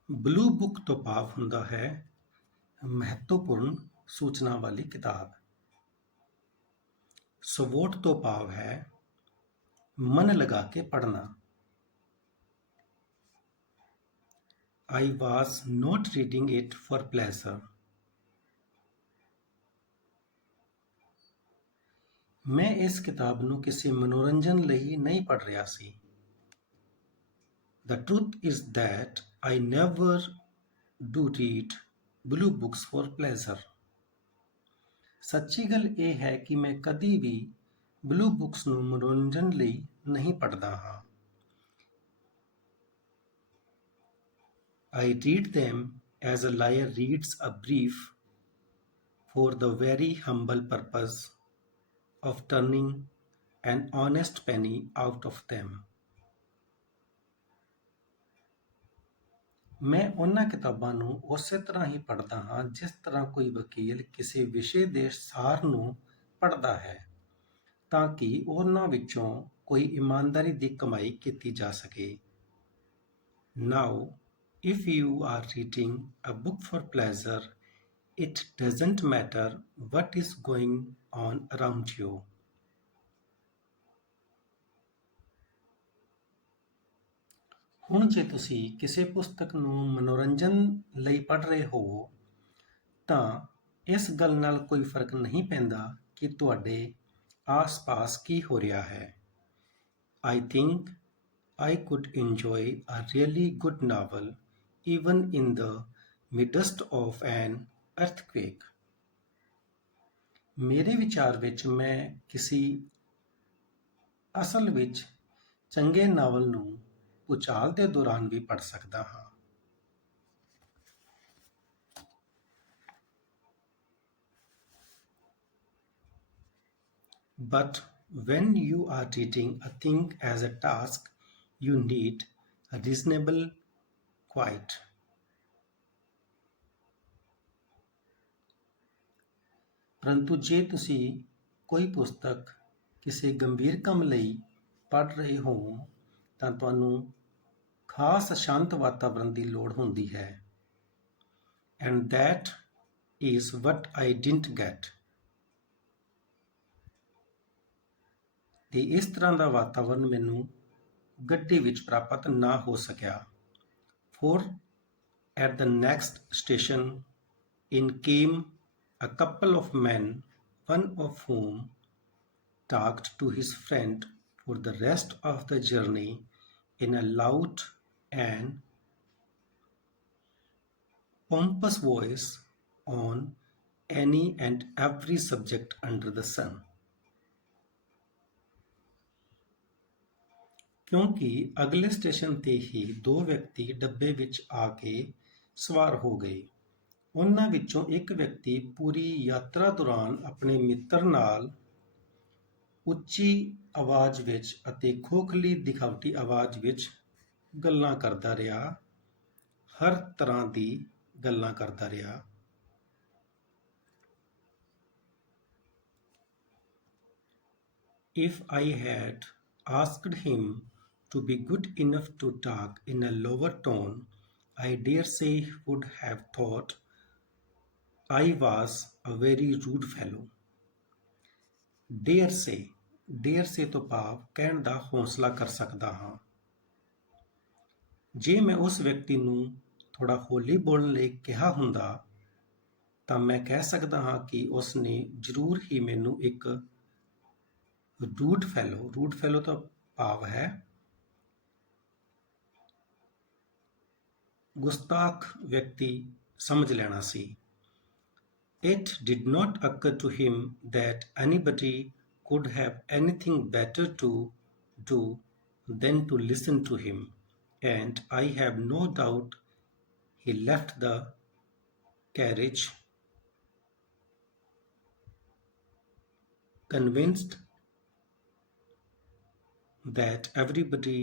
ਬਲੂ ਬੁੱਕ ਤੋਂ ਭਾਵ ਹੁੰਦਾ ਹੈ ਮਹੱਤਵਪੂਰਨ ਸੂਚਨਾ ਵਾਲੀ ਕਿਤਾਬ। ਸਵੋਟ ਤੋਂ ਭਾਵ ਹੈ ਮਨ ਲਗਾ ਕੇ ਪੜ੍ਹਨਾ। I was not reading it for pleasure. ਮੈਂ ਇਸ ਕਿਤਾਬ ਨੂੰ ਕਿਸੇ ਮਨੋਰੰਜਨ ਲਈ ਨਹੀਂ ਪੜ੍ਹ ਰਿਹਾ ਸੀ। The truth is that I never do read blue books for pleasure. ਸੱਚੀ ਗੱਲ ਇਹ ਹੈ ਕਿ ਮੈਂ ਕਦੀ ਵੀ ਬਲੂ ਬੁੱਕਸ ਨੂੰ ਮਨੋਰੰਜਨ ਲਈ ਨਹੀਂ ਪੜ੍ਹਦਾ ਹਾਂ। I read them as a liar reads a brief for the very humble purpose of turning an honest penny out of them. ਮੈਂ ਉਹਨਾਂ ਕਿਤਾਬਾਂ ਨੂੰ ਉਸੇ ਤਰ੍ਹਾਂ ਹੀ ਪੜ੍ਹਦਾ ਹਾਂ ਜਿਸ ਤਰ੍ਹਾਂ ਕੋਈ ਵਕੀਲ ਕਿਸੇ ਵਿਸ਼ੇ ਦੇ ਸਾਰ ਨੂੰ ਪੜ੍ਹਦਾ ਹੈ ਤਾਂ ਕਿ ਉਹਨਾਂ ਵਿੱਚੋਂ ਕੋਈ ਇਮਾਨਦਾਰੀ ਦੀ ਕਮਾਈ ਕੀਤੀ ਜਾ ਸਕੇ। Now, if you are reading a book for pleasure, it doesn't matter what is going on around you. ਹੁਣ ਜੇ ਤੁਸੀਂ ਕਿਸੇ ਪੁਸਤਕ ਨੂੰ ਮਨੋਰੰਜਨ ਲਈ ਪੜ੍ਹ ਰਹੇ ਹੋ ਤਾਂ ਇਸ ਗੱਲ ਨਾਲ ਕੋਈ ਫਰਕ ਨਹੀਂ ਪੈਂਦਾ ਕਿ ਤੁਹਾਡੇ ਆਸ-ਪਾਸ ਕੀ ਹੋ ਰਿਹਾ ਹੈ। I think I could enjoy a really good novel even in the midst of an earthquake. ਮੇਰੇ ਵਿਚਾਰ ਵਿੱਚ ਮੈਂ ਕਿਸੇ ਅਸਲ ਵਿੱਚ ਚੰਗੇ ਨਾਵਲ ਨੂੰ ਭੂਚਾਲ ਦੇ ਦੌਰਾਨ ਵੀ ਪੜ੍ਹ ਸਕਦਾ ਹਾਂ। But when you are treating a thing as a task, you need a reasonable quiet. ਪਰੰਤੂ ਜੇ ਤੁਸੀਂ ਕੋਈ ਪੁਸਤਕ ਕਿਸੇ ਗੰਭੀਰ ਕੰਮ ਲਈ ਪੜ੍ਹ ਰਹੇ ਹੋ ਤਾਂ ਤੁਹਾਨੂੰ ਖਾਸ ਸ਼ਾਂਤ ਵਾਤਾਵਰਣ ਦੀ ਲੋੜ ਹੁੰਦੀ ਹੈ। And that is what I didn't get. ਤੇ ਇਸ ਤਰ੍ਹਾਂ ਦਾ ਵਾਤਾਵਰਣ ਮੈਨੂੰ ਗੱਡੀ ਵਿੱਚ ਪ੍ਰਾਪਤ ਨਾ ਹੋ ਸਕਿਆ। For at the next station in came a couple of men, one of whom talked to his friend for the rest of the journey in a loud and pompous voice on any and every subject under the sun. ਕਿਉਂਕਿ ਅਗਲੇ station ਤੇ ਹੀ ਦੋ ਵਿਅਕਤੀ ਡੱਬੇ ਵਿੱਚ ਆ ਕੇ ਸਵਾਰ ਹੋ ਗਏ। ਉਹਨਾਂ ਵਿੱਚੋਂ ਇੱਕ ਵਿਅਕਤੀ ਪੂਰੀ ਯਾਤਰਾ ਦੌਰਾਨ ਆਪਣੇ ਮਿੱਤਰ ਨਾਲ ਉੱਚੀ ਆਵਾਜ਼ ਵਿੱਚ ਅਤੇ ਖੋਖਲੀ ਦਿਖਾਵਟੀ ਆਵਾਜ਼ ਵਿੱਚ ਗੱਲਾਂ ਕਰਦਾ ਰਿਹਾ, ਹਰ ਤਰ੍ਹਾਂ ਦੀ ਗੱਲਾਂ ਕਰਦਾ ਰਿਹਾ। If I had asked him to be good enough to talk in a lower tone, I dare say he would have thought I was a very rude fellow. Dare say ਤੋਂ ਭਾਵ ਕਹਿਣ ਦਾ ਹੌਸਲਾ ਕਰ ਸਕਦਾ ਹਾਂ। ਜੇ ਮੈਂ ਉਸ ਵਿਅਕਤੀ ਨੂੰ ਥੋੜਾ ਹੌਲੀ ਬੋਲਣ ਲਈ ਕਿਹਾ ਹੁੰਦਾ ਤਾਂ ਮੈਂ ਕਹਿ ਸਕਦਾ ਹਾਂ ਕਿ ਉਸ ਨੇ ਜ਼ਰੂਰ ਹੀ ਮੈਨੂੰ ਇੱਕ ਰੂਡ ਫੈਲੋ ਤੋਂ ਭਾਵ ਹੈ ਗੁਸਤਾਖ ਵਿਅਕਤੀ ਸਮਝ ਲੈਣਾ ਸੀ। It did not occur to him that anybody could have anything better to do than to listen to him, and I have no doubt he left the carriage convinced that everybody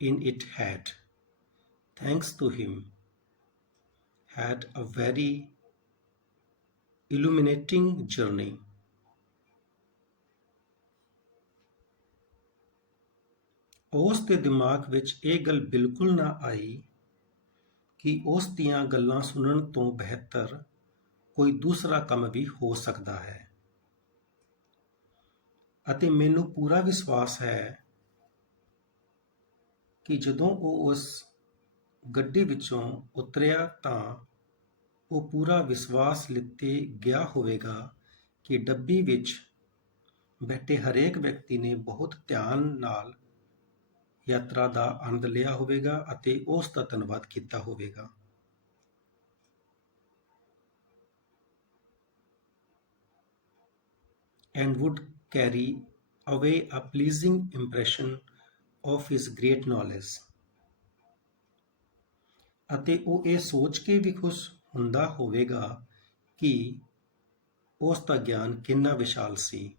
in it had, thanks to him, had a very illuminating journey. ਉਸ ਦੇ ਦਿਮਾਗ ਵਿੱਚ ਇਹ ਗੱਲ ਬਿਲਕੁਲ ਨਾ ਆਈ ਕਿ ਉਸ ਦੀਆਂ ਗੱਲਾਂ ਸੁਣਨ ਤੋਂ ਬਿਹਤਰ ਕੋਈ ਦੂਸਰਾ ਕੰਮ ਵੀ ਹੋ ਸਕਦਾ ਹੈ ਅਤੇ ਮੈਨੂੰ ਪੂਰਾ ਵਿਸ਼ਵਾਸ ਹੈ ਕਿ ਜਦੋਂ ਉਹ ਉਸ ਗੱਡੀ ਵਿੱਚੋਂ ਉਤਰਿਆ ਤਾਂ ਉਹ ਪੂਰਾ ਵਿਸ਼ਵਾਸ ਲਿੱਤੇ ਗਿਆ ਹੋਵੇਗਾ ਕਿ ਡੱਬੀ ਵਿੱਚ ਬੈਠੇ ਹਰੇਕ ਵਿਅਕਤੀ ਨੇ ਬਹੁਤ ਧਿਆਨ ਨਾਲ ਯਾਤਰਾ ਦਾ ਆਨੰਦ ਲਿਆ ਹੋਵੇਗਾ ਅਤੇ ਉਸ ਦਾ ਧੰਨਵਾਦ ਕੀਤਾ ਹੋਵੇਗਾ। And would carry away a pleasing impression of his great knowledge. ਅਤੇ ਉਹ ਇਹ ਸੋਚ ਕੇ ਵੀ ਖੁਸ਼ ਹੁੰਦਾ ਹੋਵੇਗਾ ਕਿ ਉਸ ਦਾ ਗਿਆਨ ਕਿੰਨਾ ਵਿਸ਼ਾਲ ਸੀ।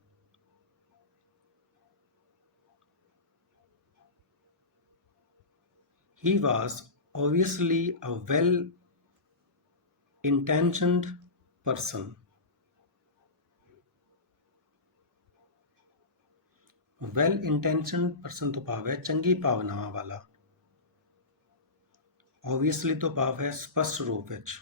He was obviously a well-intentioned person. Well intentioned person ਤੋਂ ਭਾਵ ਹੈ ਚੰਗੀ ਭਾਵਨਾਵਾਂ ਵਾਲਾ। ਓਬਵੀਅਸਲੀ ਤੋਂ ਭਾਵ ਹੈ ਸਪਸ਼ਟ ਰੂਪ ਵਿੱਚ।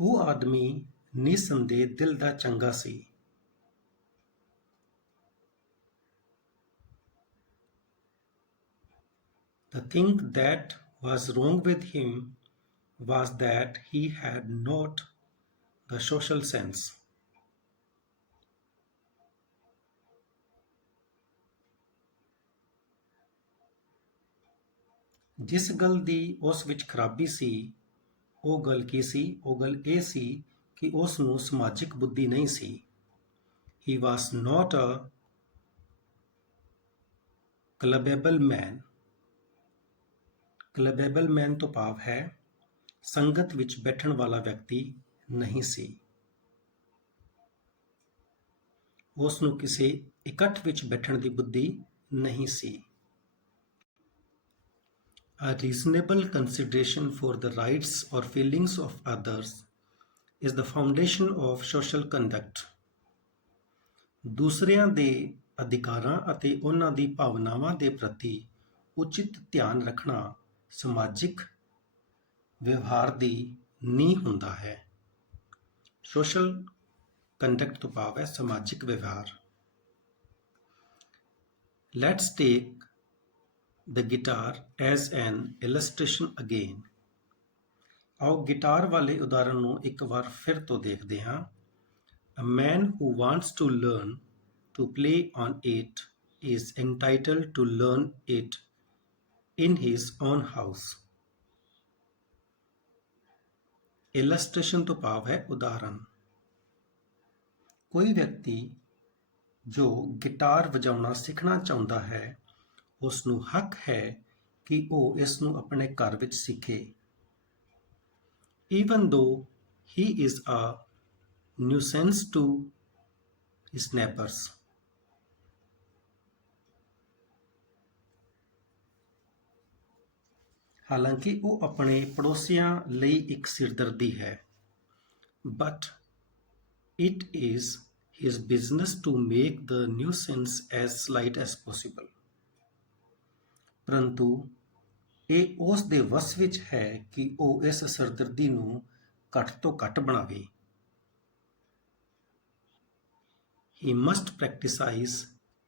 ਉਹ ਆਦਮੀ ਨਿਸੰਦੇਹ ਦਿਲ ਦਾ ਚੰਗਾ ਸੀ। The thing that was wrong with him was that he had not the social sense. ਜਿਸ ਗੱਲ ਦੀ ਉਸ ਵਿੱਚ ਖਰਾਬੀ ਸੀ, ਉਹ ਗੱਲ ਕੀ ਸੀ? ਉਹ ਗੱਲ ਇਹ ਸੀ ਕਿ ਉਸ ਨੂੰ ਸਮਾਜਿਕ ਬੁੱਧੀ ਨਹੀਂ ਸੀ। He was not a clubbable man. clubbable man ਤੋਂ ਭਾਵ ਹੈ ਸੰਗਤ ਵਿੱਚ ਬੈਠਣ ਵਾਲਾ ਵਿਅਕਤੀ ਨਹੀਂ ਸੀ। ਉਸ ਨੂੰ ਕਿਸੇ ਇਕੱਠ ਵਿੱਚ ਬੈਠਣ ਦੀ ਬੁੱਧੀ ਨਹੀਂ ਸੀ। A reasonable consideration for the rights or feelings of others is the foundation of social conduct. ਦੂਸਰਿਆਂ ਦੇ ਅਧਿਕਾਰਾਂ ਅਤੇ ਉਹਨਾਂ ਦੀ ਭਾਵਨਾਵਾਂ ਦੇ ਪ੍ਰਤੀ ਉਚਿਤ ਧਿਆਨ ਰੱਖਣਾ ਸਮਾਜਿਕ ਵਿਵਹਾਰ ਦੀ ਨੀਂਹ ਹੁੰਦਾ ਹੈ। ਸੋਸ਼ਲ ਕੰਡਕਟ ਤੋਂ ਭਾਵ ਹੈ ਸਮਾਜਿਕ ਵਿਵਹਾਰ। Let's take the guitar as an illustration again. ਆਓ ਗਿਟਾਰ ਵਾਲੇ ਉਦਾਹਰਣ ਨੂੰ ਇੱਕ ਵਾਰ ਫਿਰ ਤੋਂ ਦੇਖਦੇ ਹਾਂ। A man who wants to learn to play on it is entitled to learn it in his own house. Illustration ਤੋਂ ਭਾਵ ਹੈ ਉਦਾਹਰਣ। ਕੋਈ ਵਿਅਕਤੀ ਜੋ ਗਿਟਾਰ ਵਜਾਉਣਾ ਸਿੱਖਣਾ ਚਾਹੁੰਦਾ ਹੈ, ਉਸ ਨੂੰ ਹੱਕ ਹੈ ਕਿ ਉਹ ਇਸ ਨੂੰ ਆਪਣੇ ਘਰ ਵਿੱਚ ਸਿੱਖੇ। Even though he is a nuisance to his neighbors. ਹਾਲਾਂਕਿ ਉਹ ਆਪਣੇ ਪੜੋਸੀਆਂ ਲਈ ਇੱਕ ਸਿਰਦਰਦੀ ਹੈ। But it is his business to make the nuisance as slight as possible. ਪਰੰਤੂ ਇਹ ਉਸ ਦੇ ਵੱਸ ਵਿੱਚ ਹੈ ਕਿ ਉਹ ਇਸ ਸਿਰਦਰਦੀ ਨੂੰ ਘੱਟ ਤੋਂ ਘੱਟ ਬਣਾਵੇ। He must practice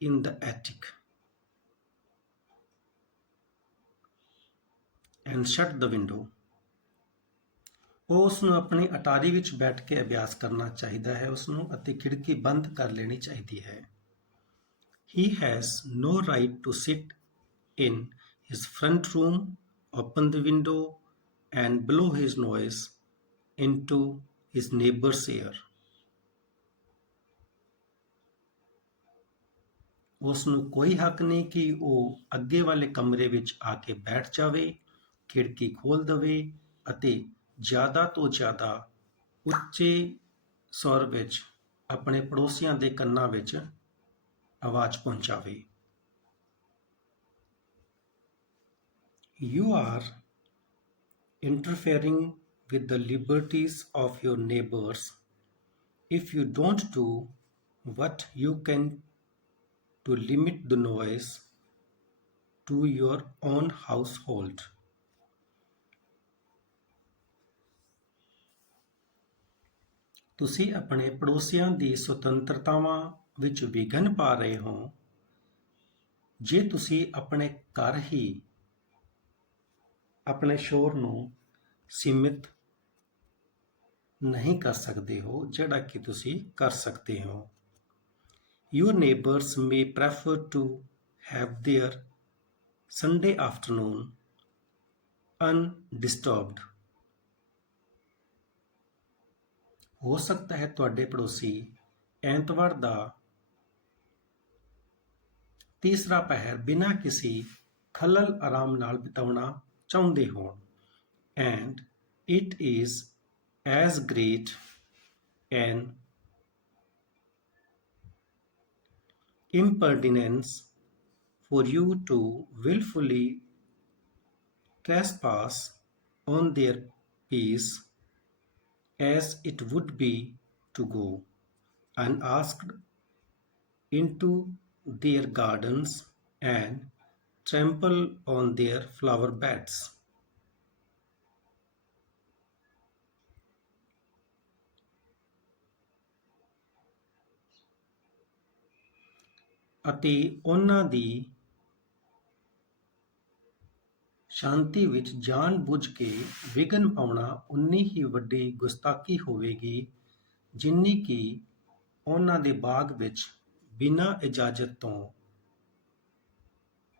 in the attic and shut the window. ਉਹ ਉਸ ਨੂੰ ਆਪਣੀ ਅਟਾਰੀ ਵਿੱਚ ਬੈਠ ਕੇ ਅਭਿਆਸ ਕਰਨਾ ਚਾਹੀਦਾ ਹੈ ਉਸਨੂੰ, ਅਤੇ ਖਿੜਕੀ ਬੰਦ ਕਰ ਲੈਣੀ ਚਾਹੀਦੀ ਹੈ। He has no right to sit in his front room, open the window and blow his nose into his neighbor's ear. ਉਸ ਨੂੰ ਕੋਈ ਹੱਕ ਨਹੀਂ ਕਿ ਉਹ ਅੱਗੇ ਵਾਲੇ ਕਮਰੇ ਵਿੱਚ ਆ ਕੇ ਬੈਠ ਜਾਵੇ, ਖਿੜਕੀ ਖੋਲ੍ਹ ਦੇਵੇ ਅਤੇ ਜ਼ਿਆਦਾ ਤੋਂ ਜ਼ਿਆਦਾ ਉੱਚੇ ਸੁਰ ਵਿੱਚ ਆਪਣੇ ਪੜੋਸੀਆਂ ਦੇ ਕੰਨਾਂ ਵਿੱਚ ਆਵਾਜ਼ ਪਹੁੰਚਾਵੇ। You are interfering with the liberties of your neighbors if you don't do what you can to limit the noise to your own household. ਤੁਸੀਂ ਆਪਣੇ ਪੜੋਸੀਆਂ ਦੀ ਸੁਤੰਤਰਤਾਵਾਂ ਵਿੱਚ ਵਿਘਨ ਪਾ ਰਹੇ ਹੋ ਜੇ ਤੁਸੀਂ ਆਪਣੇ ਘਰ ਹੀ ਆਪਣੇ ਸ਼ੋਰ ਨੂੰ ਸੀਮਿਤ ਨਹੀਂ ਕਰ ਸਕਦੇ ਹੋ, ਜਿਹੜਾ ਕਿ ਤੁਸੀਂ ਕਰ ਸਕਦੇ ਹੋ। Your neighbors may prefer to have their Sunday afternoon undisturbed. ਹੋ ਸਕਦਾ ਹੈ ਤੁਹਾਡੇ ਪੜੋਸੀ ਐਤਵਾਰ ਦਾ ਤੀਸਰਾ ਪਹਿਰ ਬਿਨਾਂ ਕਿਸੇ ਖਲਲ ਆਰਾਮ ਨਾਲ ਬਿਤਾਉਣਾ ਚਾਹੁੰਦੇ ਹੋਣ। And it is as great an impertinence for you to willfully trespass on their peace as it would be to go unasked into their gardens and trample on their flower beds. ਅਤੇ ਉਹਨਾਂ ਦੀ ਸ਼ਾਂਤੀ ਵਿੱਚ ਜਾਣ ਬੁੱਝ ਕੇ ਵਿਘਨ ਪਾਉਣਾ ਉਨੀ ਹੀ ਵੱਡੀ ਗੁਸਤਾਖੀ ਹੋਵੇਗੀ ਜਿੰਨੀ ਕਿ ਉਹਨਾਂ ਦੇ ਬਾਗ ਵਿੱਚ ਬਿਨਾਂ ਇਜਾਜ਼ਤ ਤੋਂ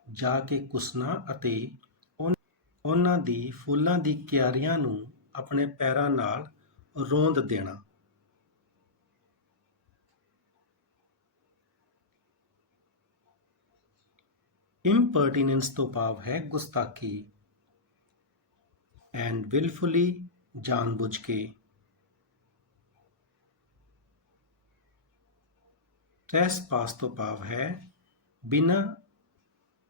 ਜਾ ਕੇ ਘੁਸਣਾ ਅਤੇ ਉਹਨਾਂ ਦੀ ਫੁੱਲਾਂ ਦੀ ਕਿਆਰੀਆਂ ਨੂੰ ਆਪਣੇ ਪੈਰਾਂ ਨਾਲ ਰੋਂਦ ਦੇਣਾ। ਇੰਪਰਟੀਨੈਂਸ ਤੋਂ ਭਾਵ ਹੈ ਗੁਸਤਾਖੀ। ਐਂਡ ਵਿਲਫੁਲੀ ਜਾਣ ਬੁੱਝ ਕੇ। ਟ੍ਰੈਸਪਾਸ ਤੋਂ ਭਾਵ ਹੈ ਬਿਨਾਂ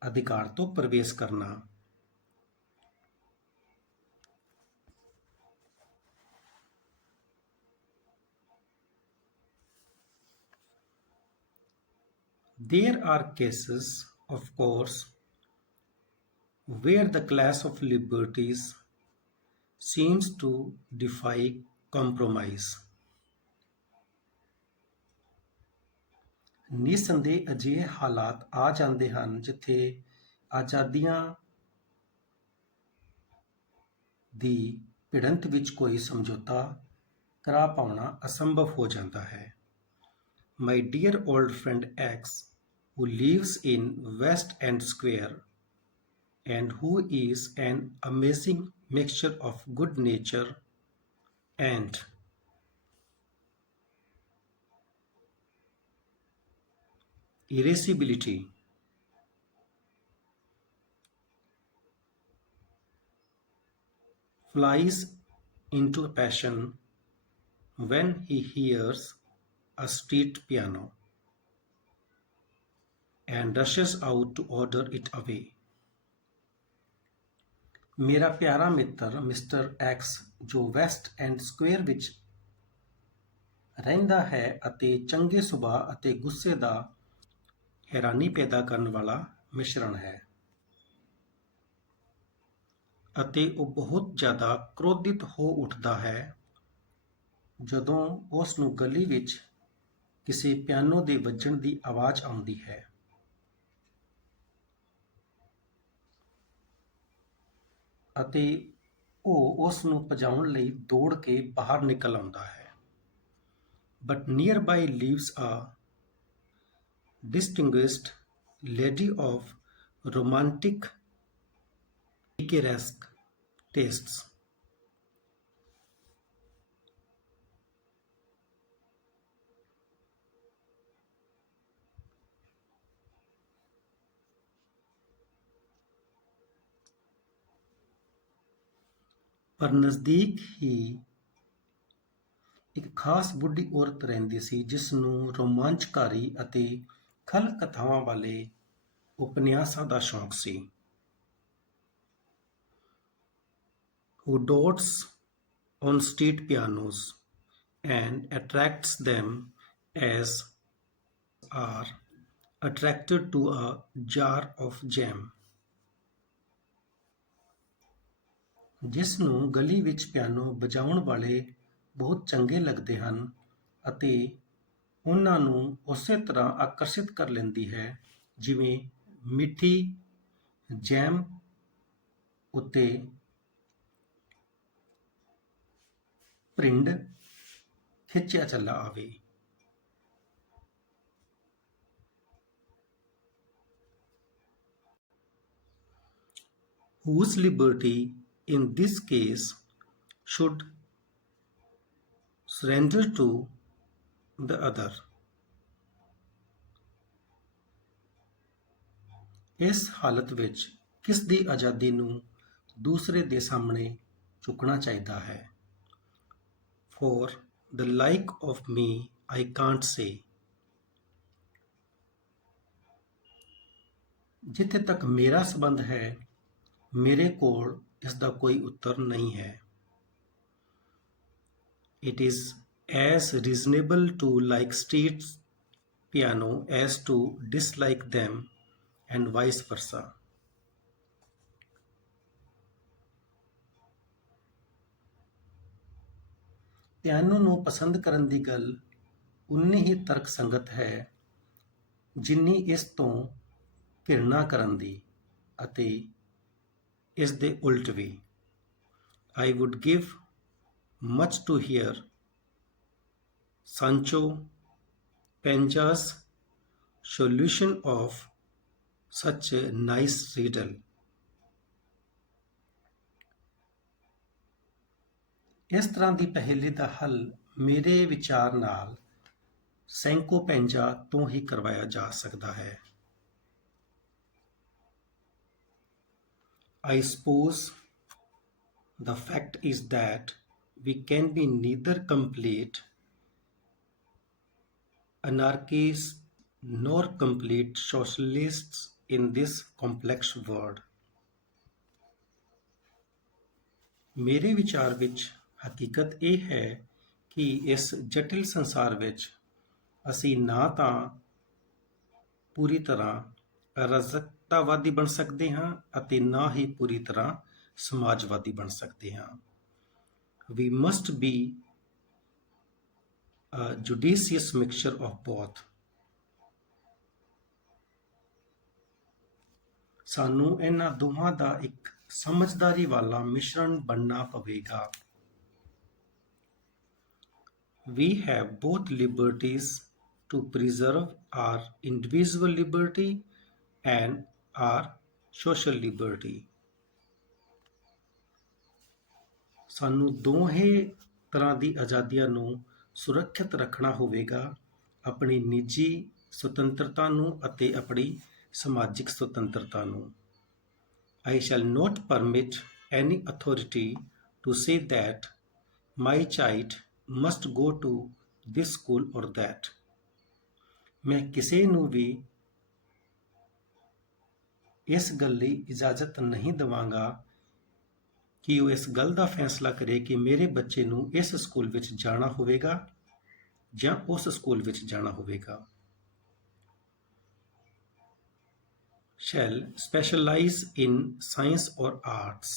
ਅਧਿਕਾਰ ਤੋਂ ਪ੍ਰਵੇਸ਼ ਕਰਨਾ। There are cases, of course, where the class of liberties seems to defy compromise. ਨਿਸੰਦੇਹ ਅਜਿਹੇ ਹਾਲਾਤ ਆ ਜਾਂਦੇ ਹਨ ਜਿੱਥੇ ਆਜ਼ਾਦੀਆਂ ਦੀ ਭਿੜੰਤ ਵਿੱਚ ਕੋਈ ਸਮਝੌਤਾ ਕਰਾ ਪਾਉਣਾ ਅਸੰਭਵ ਹੋ ਜਾਂਦਾ ਹੈ। My dear old friend X, who lives in West End Square and who is an amazing mixture of good nature and irascibility, flies into a passion when he hears a street piano and rushes out to order it away. ਮੇਰਾ ਪਿਆਰਾ ਮਿੱਤਰ mister X ਜੋ West and square ਵਿੱਚ ਰਹਿੰਦਾ ਹੈ ਅਤੇ ਚੰਗੇ ਸੁਭਾਅ ਅਤੇ ਗੁੱਸੇ ਦਾ ਹੈਰਾਨੀ ਪੈਦਾ ਕਰਨ ਵਾਲਾ ਮਿਸ਼ਰਣ ਹੈ ਅਤੇ ਉਹ ਬਹੁਤ ਜ਼ਿਆਦਾ ਕ੍ਰੋਧਿਤ ਹੋ ਉੱਠਦਾ ਹੈ ਜਦੋਂ ਉਸ ਨੂੰ ਗਲੀ ਵਿੱਚ ਕਿਸੇ ਪਿਆਨੋ ਦੇ ਵੱਜਣ ਦੀ ਆਵਾਜ਼ ਆਉਂਦੀ ਹੈ ਅਤੇ ਉਹ ਉਸ ਨੂੰ ਭਜਾਉਣ ਲਈ ਦੌੜ ਕੇ ਬਾਹਰ ਨਿਕਲ ਆਉਂਦਾ ਹੈ। But nearby lives a distinguished lady of romantic picaresque tastes. ਪਰ ਨਜ਼ਦੀਕ ਹੀ ਇੱਕ ਖਾਸ ਬੁੱਢੀ ਔਰਤ ਰਹਿੰਦੀ ਸੀ ਜਿਸ ਨੂੰ ਰੋਮਾਂਚਕਾਰੀ ਅਤੇ ਖਲ ਕਥਾਵਾਂ ਵਾਲੇ ਉਪਨਿਆਸਾਂ ਦਾ ਸ਼ੌਂਕ ਸੀ। Who dotes on street pianos and attracts them as are attracted to a jar of jam. ਜਿਸ ਨੂੰ ਗਲੀ ਵਿੱਚ ਪਿਆਨੋ ਵਜਾਉਣ ਵਾਲੇ ਬਹੁਤ ਚੰਗੇ ਲੱਗਦੇ ਹਨ ਅਤੇ ਉਹਨਾਂ ਨੂੰ ਉਸੇ ਤਰ੍ਹਾਂ ਆਕਰਸ਼ਿਤ ਕਰ ਲੈਂਦੀ ਹੈ ਜਿਵੇਂ ਮਿੱਠੀ ਜੈਮ ਉੱਤੇ ਭਰਿੰਡ ਖਿੱਚਿਆ ਚੱਲਾ ਆਵੇ। Whose liberty in this case should surrender to the other. ਇਸ ਹਾਲਤ ਵਿੱਚ ਕਿਸ ਦੀ ਆਜ਼ਾਦੀ ਨੂੰ ਦੂਸਰੇ ਦੇ ਸਾਹਮਣੇ ਝੁਕਣਾ ਚਾਹੀਦਾ ਹੈ? For the like of me, I can't say. ਜਿੱਥੇ ਤੱਕ ਮੇਰਾ ਸੰਬੰਧ ਹੈ, ਮੇਰੇ ਕੋਲ ਇਸ ਦਾ ਕੋਈ ਉੱਤਰ ਨਹੀਂ ਹੈ। It is as reasonable to like street piano as to dislike them, and vice versa. Piano ਨੂੰ ਪਸੰਦ ਕਰਨ ਦੀ ਗੱਲ ਉਨੀ ਹੀ ਤਰਕਸੰਗਤ ਹੈ ਜਿੰਨੀ ਇਸ ਤੋਂ ਘਿਰਣਾ ਕਰਨ ਦੀ, ਅਤੇ ਇਸ ਦੇ ਉਲਟ ਵੀ। I would give much to hear Sancho Panja's solution of such a nice riddle. ਇਸ ਤਰ੍ਹਾਂ ਦੀ ਪਹੇਲੀ ਦਾ ਹੱਲ ਮੇਰੇ ਵਿਚਾਰ ਨਾਲ ਸੈਂਕੋ ਪੈਂਜਾ ਤੋਂ ਹੀ ਕਰਵਾਇਆ ਜਾ ਸਕਦਾ ਹੈ। I suppose the fact is that we can be neither complete anarchists nor complete socialists in this complex world. ਮੇਰੇ ਵਿਚਾਰ ਵਿੱਚ ਹਕੀਕਤ ਇਹ ਹੈ ਕਿ ਇਸ ਜਟਿਲ ਸੰਸਾਰ ਵਿੱਚ ਅਸੀਂ ਨਾ ਤਾਂ ਪੂਰੀ ਤਰ੍ਹਾਂ ਅਰਾਜਕਤਾਵਾਦੀ ਬਣ ਸਕਦੇ ਹਾਂ ਅਤੇ ਨਾ ਹੀ ਪੂਰੀ ਤਰ੍ਹਾਂ ਸਮਾਜਵਾਦੀ ਬਣ ਸਕਦੇ ਹਾਂ। We must be a judicious mixture of both. ਸਾਨੂੰ ਇਹਨਾਂ ਦੋਹਾਂ ਦਾ ਇੱਕ ਸਮਝਦਾਰੀ ਵਾਲਾ ਮਿਸ਼ਰਣ ਬਣਨਾ ਪਵੇਗਾ। We have both liberties to preserve our individual liberty and our social liberty. ਸਾਨੂੰ ਦੋਹੇ ਤਰ੍ਹਾਂ ਦੀ ਆਜ਼ਾਦੀਆਂ ਨੂੰ ਸੁਰੱਖਿਅਤ ਰੱਖਣਾ ਹੋਵੇਗਾ, ਆਪਣੀ ਨਿੱਜੀ ਸੁਤੰਤਰਤਾ ਨੂੰ ਅਤੇ ਆਪਣੀ ਸਮਾਜਿਕ ਸੁਤੰਤਰਤਾ ਨੂੰ। I shall not permit any authority to say that my child must go to this school or that. ਮੈਂ ਕਿਸੇ ਨੂੰ ਵੀ ਇਸ ਗੱਲ ਲਈ ਇਜਾਜ਼ਤ ਨਹੀਂ ਦੇਵਾਂਗਾ ਕਿ ਉਹ ਇਸ ਗੱਲ ਦਾ ਫੈਸਲਾ ਕਰੇ ਕਿ ਮੇਰੇ ਬੱਚੇ ਨੂੰ ਇਸ ਸਕੂਲ ਵਿੱਚ ਜਾਣਾ ਹੋਵੇਗਾ ਜਾਂ ਉਸ ਸਕੂਲ ਵਿੱਚ ਜਾਣਾ ਹੋਵੇਗਾ। Shall specialize in science or arts,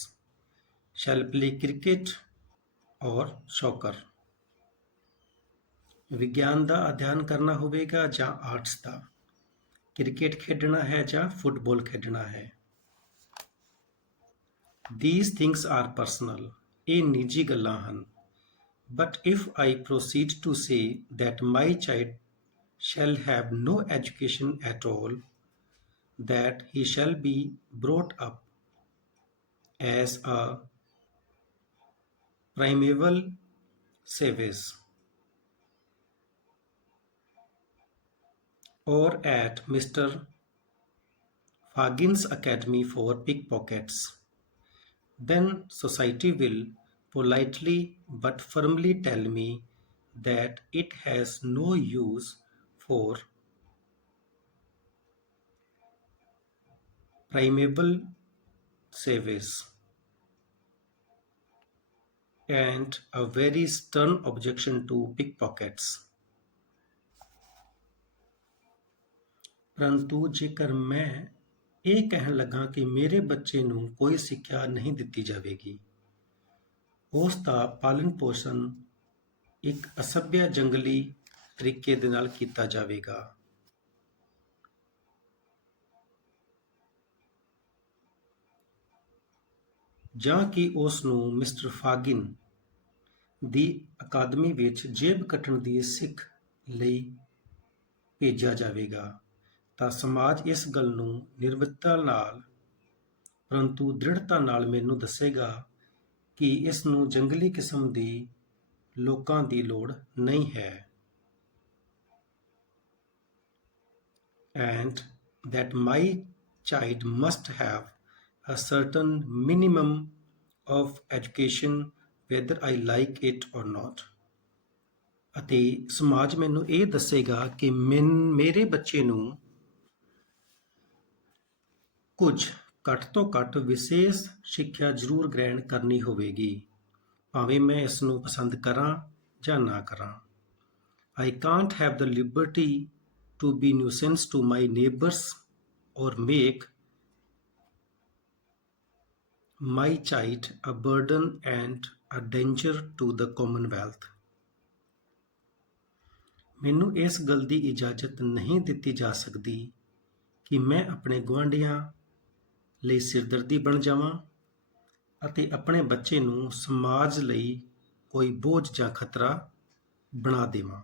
shall play cricket or soccer. ਵਿਗਿਆਨ ਦਾ ਅਧਿਐਨ ਕਰਨਾ ਹੋਵੇਗਾ ਜਾਂ ਆਰਟਸ ਦਾ, ਕ੍ਰਿਕਟ ਖੇਡਣਾ ਹੈ ਜਾਂ ਫੁੱਟਬਾਲ ਖੇਡਣਾ ਹੈ। These things are personal. ਇਹ ਨਿੱਜੀ ਗੱਲਾਂ ਹਨ। But if I proceed to say that my child shall have no education at all, that he shall be brought up as a primeval savage, or at Mr. Fagin's Academy for pickpockets, then society will politely but firmly tell me that it has no use for primeval savage, and a very stern objection to pickpockets. ਪਰੰਤੂ ਜੇਕਰ ਮੈਂ ਇਹ ਕਹਿਣ ਲੱਗਾ ਕਿ ਮੇਰੇ ਬੱਚੇ ਨੂੰ ਕੋਈ ਸਿੱਖਿਆ ਨਹੀਂ ਦਿੱਤੀ ਜਾਵੇਗੀ, ਉਸ ਦਾ ਪਾਲਣ ਪੋਸ਼ਣ ਇੱਕ ਅਸਭਿਆ ਜੰਗਲੀ ਤਰੀਕੇ ਦੇ ਨਾਲ ਕੀਤਾ ਜਾਵੇਗਾ, ਜਾਂ ਕਿ ਉਸ ਨੂੰ ਮਿਸਟਰ ਫਾਗਿਨ ਦੀ ਅਕਾਦਮੀ ਵਿੱਚ ਜੇਬ ਕੱਟਣ ਦੀ ਸਿੱਖ ਲਈ ਭੇਜਿਆ ਜਾਵੇਗਾ, ਤਾਂ ਸਮਾਜ ਇਸ ਗੱਲ ਨੂੰ ਨਿਰਭੀਕਤਾ ਨਾਲ ਪਰੰਤੂ ਦ੍ਰਿੜਤਾ ਨਾਲ ਮੈਨੂੰ ਦੱਸੇਗਾ ਕਿ ਇਸ ਨੂੰ ਜੰਗਲੀ ਕਿਸਮ ਦੀ ਲੋਕਾਂ ਦੀ ਲੋੜ ਨਹੀਂ ਹੈ, and that my child must have a certain minimum of education whether I like it or not. ਅਤੇ ਸਮਾਜ ਮੈਨੂੰ ਇਹ ਦੱਸੇਗਾ ਕਿ ਮੇਰੇ ਬੱਚੇ ਨੂੰ ਕੁਝ ਘੱਟ ਤੋਂ ਘੱਟ ਵਿਸ਼ੇਸ਼ ਸਿੱਖਿਆ ਜ਼ਰੂਰ ਗ੍ਰਹਿਣ ਕਰਨੀ ਹੋਵੇਗੀ, ਭਾਵੇਂ ਮੈਂ ਇਸ ਨੂੰ ਪਸੰਦ ਕਰਾਂ ਜਾਂ ਨਾ ਕਰਾਂ। I can't have the liberty to be nuisance to my neighbors or make my child a burden and a danger to the Commonwealth. ਮੈਨੂੰ ਇਸ ਗੱਲ ਦੀ ਇਜਾਜ਼ਤ ਨਹੀਂ ਦਿੱਤੀ ਜਾ ਸਕਦੀ ਕਿ ਮੈਂ ਆਪਣੇ ਗੁਆਂਢੀਆਂ ਲਈ ਸਿਰਦਰਦੀ ਬਣ ਜਾਵਾਂ ਅਤੇ ਆਪਣੇ ਬੱਚੇ ਨੂੰ ਸਮਾਜ ਲਈ ਕੋਈ ਬੋਝ ਜਾਂ ਖਤਰਾ ਬਣਾ ਦੇਵਾਂ।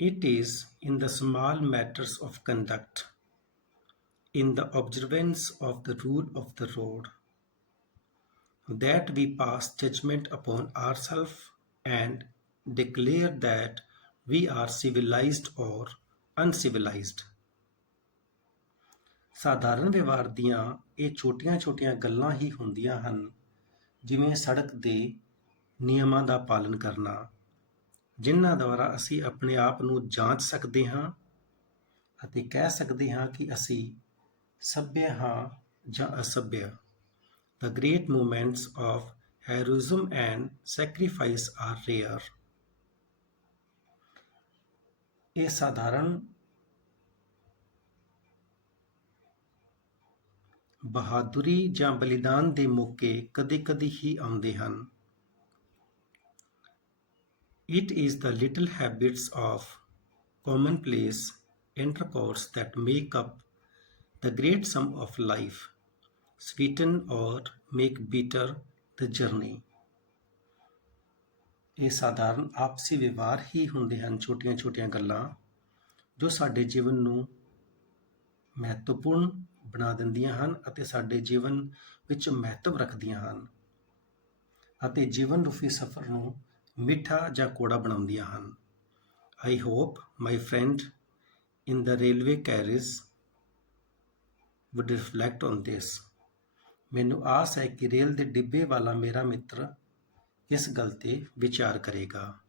It is in the small matters of conduct, in the observance of the rule of the road, that we pass judgment upon ourselves and declare that we are civilized or uncivilized. ਸਾਧਾਰਨ ਵਿਵਹਾਰ ਦੀਆਂ ਇਹ ਛੋਟੀਆਂ-ਛੋਟੀਆਂ ਗੱਲਾਂ ਹੀ ਹੁੰਦੀਆਂ ਹਨ, ਜਿਵੇਂ ਸੜਕ ਦੇ ਨਿਯਮਾਂ ਦਾ ਪਾਲਣ ਕਰਨਾ, ਜਿਨ੍ਹਾਂ ਦੁਆਰਾ ਅਸੀਂ ਆਪਣੇ ਆਪ ਨੂੰ ਜਾਂਚ ਸਕਦੇ ਹਾਂ ਅਤੇ ਕਹਿ ਸਕਦੇ ਹਾਂ ਕਿ ਅਸੀਂ ਸੱਭਿਅ ਹਾਂ ਜਾਂ ਅਸੱਭਿਅ। The great moments of heroism and sacrifice are rare. ਇਹ ਸਾਧਾਰਨ ਬਹਾਦੁਰੀ ਜਾਂ ਬਲੀਦਾਨ ਦੇ ਮੌਕੇ ਕਦੇ-ਕਦੇ ਹੀ ਆਉਂਦੇ ਹਨ। It is the little habits of commonplace intercourse that make up the great sum of life, sweeten or make bitter the journey. ਇਹ ਸਾਧਾਰਨ ਆਪਸੀ ਵਿਵਹਾਰ ਹੀ ਹੁੰਦੇ ਹਨ, ਛੋਟੀਆਂ-ਛੋਟੀਆਂ ਗੱਲਾਂ ਜੋ ਸਾਡੇ ਜੀਵਨ ਨੂੰ ਮਹੱਤਵਪੂਰਨ ਬਣਾ ਦਿੰਦੀਆਂ ਹਨ ਅਤੇ ਸਾਡੇ ਜੀਵਨ ਵਿੱਚ ਮਹੱਤਵ ਰੱਖਦੀਆਂ ਹਨ ਅਤੇ ਜੀਵਨ ਰੂਪੀ ਸਫ਼ਰ ਨੂੰ ਮਿੱਠਾ ਜਾਂ ਕੌੜਾ ਬਣਾਉਂਦੀਆਂ ਹਨ। I hope my friend in the railway carriage would reflect on this. ਮੈਨੂੰ ਆਸ ਹੈ ਕਿ ਰੇਲ ਦੇ ਡਿੱਬੇ ਵਾਲਾ ਮੇਰਾ ਮਿੱਤਰ ਇਸ ਗੱਲ 'ਤੇ ਵਿਚਾਰ ਕਰੇਗਾ।